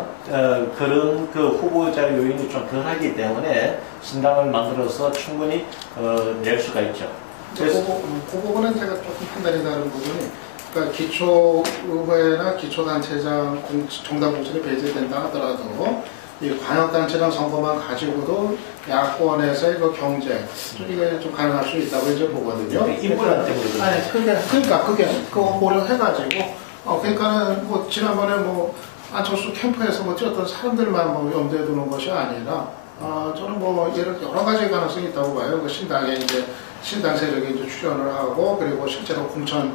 그런 그 후보자 요인이 좀 덜하기 때문에 신당을 만들어서 충분히 낼 수가 있죠. 그래서 그 부분은 제가 조금 판단이 다른 부분이 그러니까 기초의회나 기초단체장 정당 공천이 배제된다 하더라도 이 광역단체장 선거만 가지고도 야권에서의 그 경쟁 이게 좀 가능할 수 있다고 이제 보거든요. 인물한테 그러니까 그거 고려해가지고 그러니까는 뭐 지난번에 뭐 안철수 캠프에서 뭐 어떤 사람들만 뭐 염두에 두는 것이 아니라 저는 뭐 여러 가지 가능성이 있다고 봐요. 그 신당에 이제 신당 세력이 이제 출연을 하고 그리고 실제로 공천을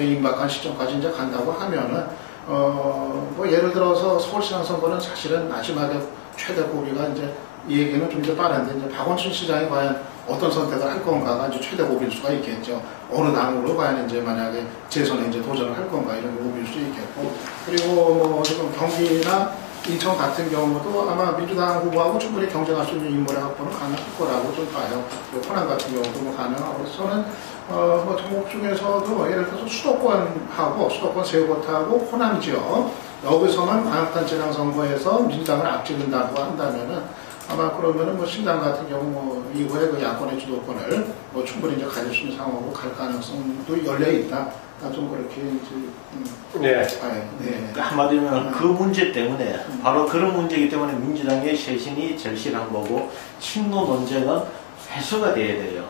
임박한 시점까지 이제 간다고 하면은 뭐 예를 들어서 서울시장 선거는 사실은 마지막에 최대 고비가 이제 이 얘기는 좀 이제 빠른데 이제 박원순 시장이 과연 어떤 선택을 할 건가가 이제 최대 고비일 수가 있겠죠. 어느 당으로 과연 이제 만약에 재선에 이제 도전을 할 건가 이런 고비일 수 있겠고 그리고 뭐 지금 경기나 인천 같은 경우도 아마 민주당 후보하고 충분히 경쟁할 수 있는 인물의 확보는 가능할 거라고 좀 봐요. 호남 같은 경우도 뭐 가능하고 저는 뭐 전국 중에서도 예를 들어서 수도권 세고타하고 호남 지역 여기서만 광역단체장 선거에서 민주당을 앞지른다고 한다면은 아마 그러면은 뭐 신당 같은 경우 뭐 이후에 그 야권의 주도권을 뭐 충분히 이제 가질 수 있는 상황으로 갈 가능성도 열려 있다. 좀 그렇게 이제 그러니까 한마디로 그 문제 때문에 바로 그런 문제이기 때문에 민주당의 쇄신이 절실한 거고 친노 논쟁은 해소가 돼야 돼요.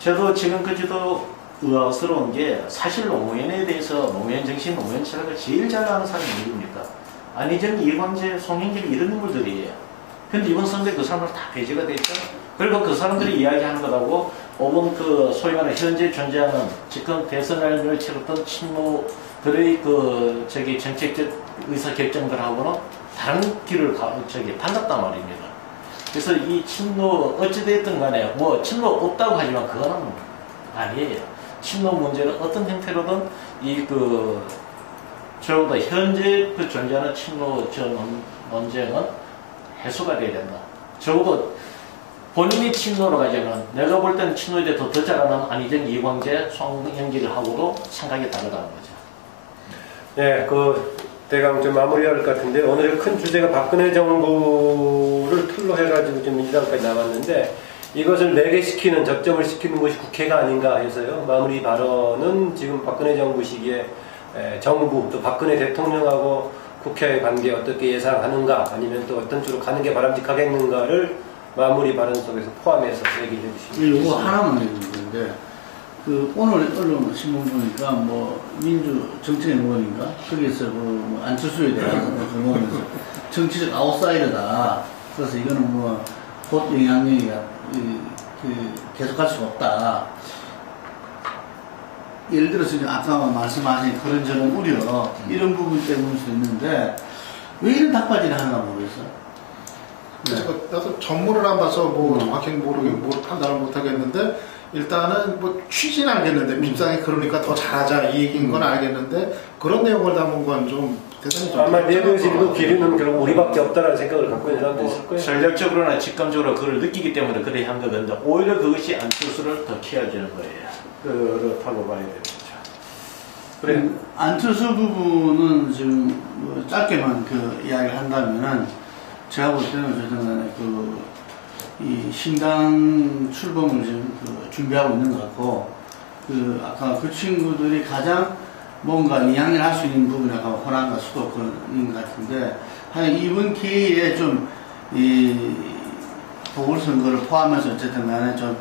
저도 지금까지도 의아스러운 게 사실 노무현에 대해서 노무현 정신, 노무현 철학을 제일 잘 아는 사람이 누굽니까? 안희정, 이광재, 송영길 이런 인물들이에요. 근데 이번 선거에 그 사람들 다 배제가 됐죠. 그리고 그 사람들이 이야기하는 거라고 오늘 그 소위 말하는 현재 존재하는 지금 대선을 치렀던 친노들의 그 정책적 의사 결정들하고는 다른 길을 반갔단 말입니다. 그래서 이 친노 어찌됐든 간에 뭐 친노 없다고 하지만 그거는 아니에요. 친노 문제는 어떤 형태로든 적어도 현재 그 존재하는 친노 논쟁은 해소가 돼야 된다. 적어도 본인이 친노로 가자면 내가 볼 때는 친노에 대해 더 잘하는 안희정, 이광재, 송영길하고도 생각이 다르다는 거죠. 네, 대강 좀 마무리할 것 같은데 오늘의 큰 주제가 박근혜 정부를 틀로 해가지고 지금 민주당까지 나왔는데 이것을 매개시키는 적점을 시키는 것이 국회가 아닌가 해서요. 마무리 발언은 지금 박근혜 정부 시기에 정부 또 박근혜 대통령하고 국회의 관계 어떻게 예상하는가 아니면 또 어떤 쪽으로 가는 게 바람직하겠는가를 마무리 발언 속에서 포함해서 얘기해 주시면 이거 하나만 해주는데 그 오늘 언론 신문 보니까 뭐 민주 정책의 의원인가 거기에서 뭐 안철수에 대한 보면서 정치적 아웃사이더다. 그래서 이거는 뭐 곧 영향력이 계속할 수가 없다. 예를 들어서 아까 말씀하신 그런저런 우려 이런 부분 때문일 수 있는데 왜 이런 닭바지를 하나 모르겠어. 그래서 나도 전문을 안 봐서 뭐 정확히 판단을 못 하겠는데 일단은 뭐 취지는 알겠는데 민주당이 그러니까 더 잘하자 이 얘기인 건 알겠는데 그런 내용을 담은 건 좀 대단히 좀 아마 내부에서도 기류는 결국 우리밖에 없다라는 생각을 갖고 있는 사람도 있을 거예요. 전략적으로나 직감적으로 그걸 느끼기 때문에 그래 한 거건데 오히려 그것이 안철수를 더 키워주는 거예요. 그렇다고 봐야 되겠죠. 그래. 안철수 부분은 지금 뭐 짧게만 그 이야기를 한다면은 제가 볼 때는 어쨌든 간에 이 신당 출범을 지금 준비하고 있는 것 같고 아까 그 친구들이 가장 뭔가 이야기를 할 수 있는 부분이 약간 호남과 수도권인 것 같은데 한 이번 기회에 좀 이 보궐선거를 포함해서 어쨌든 간에 좀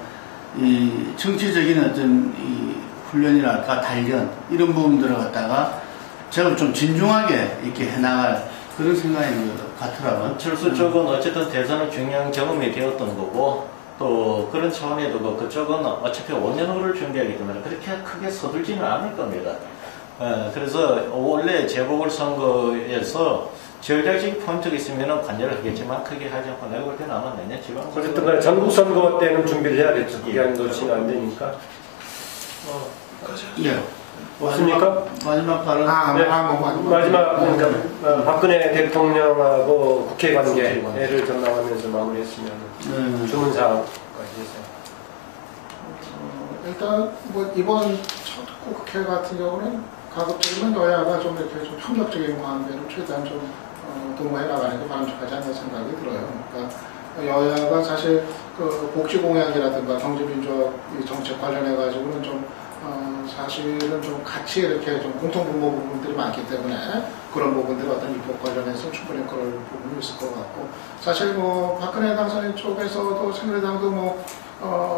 이 정치적인 어떤 이 훈련이랄까 단련 이런 부분들을 갖다가 제가 좀 진중하게 이렇게 해나갈 그런 생각인 것 같더라고요. 안철수 쪽은 어쨌든 대선은 중요한 경험이 되었던 거고 또 그런 차원에도 그쪽은 어차피 5년 후를 준비하기 때문에 그렇게 크게 서둘지는 않을 겁니다. 그래서 원래 재보궐선거에서 전략적인 포인트가 있으면 관여를 하겠지만 크게 하지 않고 내가 볼 때는 아마 내년 지방선거 어쨌든 간에 전국선거 때는 준비를 해야겠죠. 그게 안 놓치면 안 되니까. 예. 없습니까? 마지막 발언. 네. 마지막 그러니까 박근혜 대통령하고 국회 관계를 전망하면서 마무리했으면 주문 사항까지 해서. 일단 뭐 이번 첫 국회 같은 경우는 가급적이면 여야가 좀 이렇게 좀 협력적인 관계를 최대한 좀 도모해 나가는 게 바람직하지 않나 생각이 들어요. 그러니까 여야가 사실 그 복지 공약이라든가 경제민주화 정책 관련해 가지고는 좀 사실은 좀 같이 이렇게 좀 공통분모 부분들이 많기 때문에 그런 부분들이 어떤 입법 관련해서 충분히 그럴 부분이 있을 것 같고 사실 뭐 박근혜 당선인 쪽에서도 새누리당도 뭐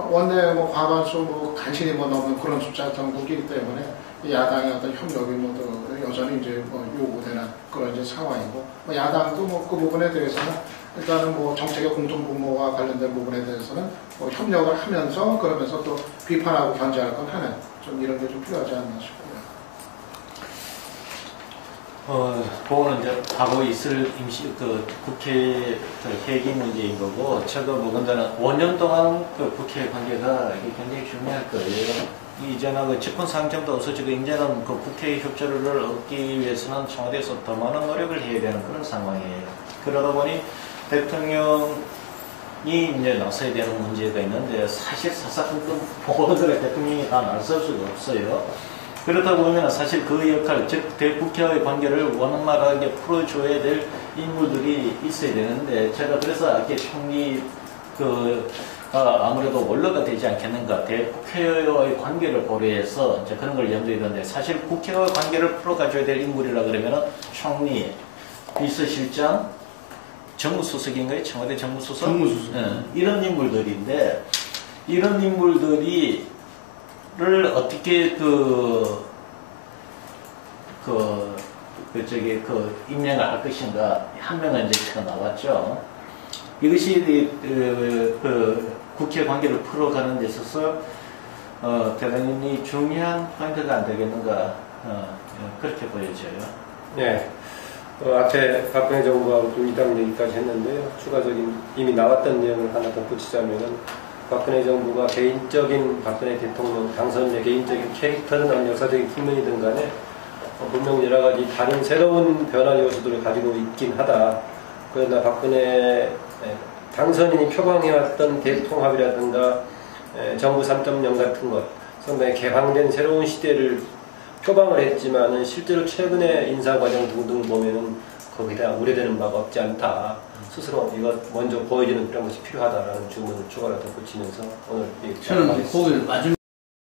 원내 뭐 과반수 뭐 간신히 뭐 넘는 그런 숫자 정도이기 때문에 야당의 어떤 협력이 뭐 여전히 이제 뭐 요구되는 그런 이제 상황이고 뭐 야당도 뭐 그 부분에 대해서는 일단은 뭐 정책의 공통분모와 관련된 부분에 대해서는 뭐 협력을 하면서 그러면서 또 비판하고 견제할 건 하는 좀 이런 게 좀 필요하지 않나 싶고요. 그거는 이제 하고 있을 국회 회기 문제인 거고, 제가 보건대는 5년 동안 국회 관계가 굉장히 중요할 거예요. 이제는 집권 상정도 없어지고, 이제는 국회 협조를 얻기 위해서는 청와대에서 더 많은 노력을 해야 되는 그런 상황이에요. 그러다 보니 대통령이 이제 나서야 되는 문제가 있는데, 사실 사사건건 모든 대통령이 다 나설 수가 없어요. 그렇다 보면 사실 그 역할, 즉 대국회와의 관계를 원만하게 풀어줘야 될 인물들이 있어야 되는데, 제가 그래서 이렇게 총리 아무래도 원로가 되지 않겠는가, 대국회와의 관계를 고려해서 이제 그런 걸 염두에 두는데, 사실 국회와의 관계를 풀어가줘야 될 인물이라 그러면은 총리, 비서실장, 정무수석인가요? 청와대 정무수석? 정무수석. 이런 인물들인데, 이런 인물들이 어떻게 임명을 할 것인가. 한 명은 이제 나왔죠. 이것이 국회 관계를 풀어가는 데 있어서 대단히 중요한 포인트가 안 되겠는가, 그렇게 보여져요. 네. 앞에 박근혜 정부하고 또 이당 얘기까지 했는데요. 추가적인 이미 나왔던 내용을 하나 덧붙이자면은, 박근혜 정부가 개인적인 박근혜 대통령 당선인의 개인적인 캐릭터는 아닌 역사적인 측면이든 간에 분명 여러 가지 다른 새로운 변화 요소들을 가지고 있긴 하다. 그러나 박근혜 당선인이 표방해왔던 대통합이라든가 정부 3.0 같은 것, 상당히 개방된 새로운 시대를 표방을 했지만은 실제로 최근의 인사 과정 등등 보면은 거기다 우려되는 바가 없지 않다. 스스로 이거 먼저 보여주는 그런 것이 필요하다라는 주문을 추가로 덧붙이면서 오늘 저는 거기 마지막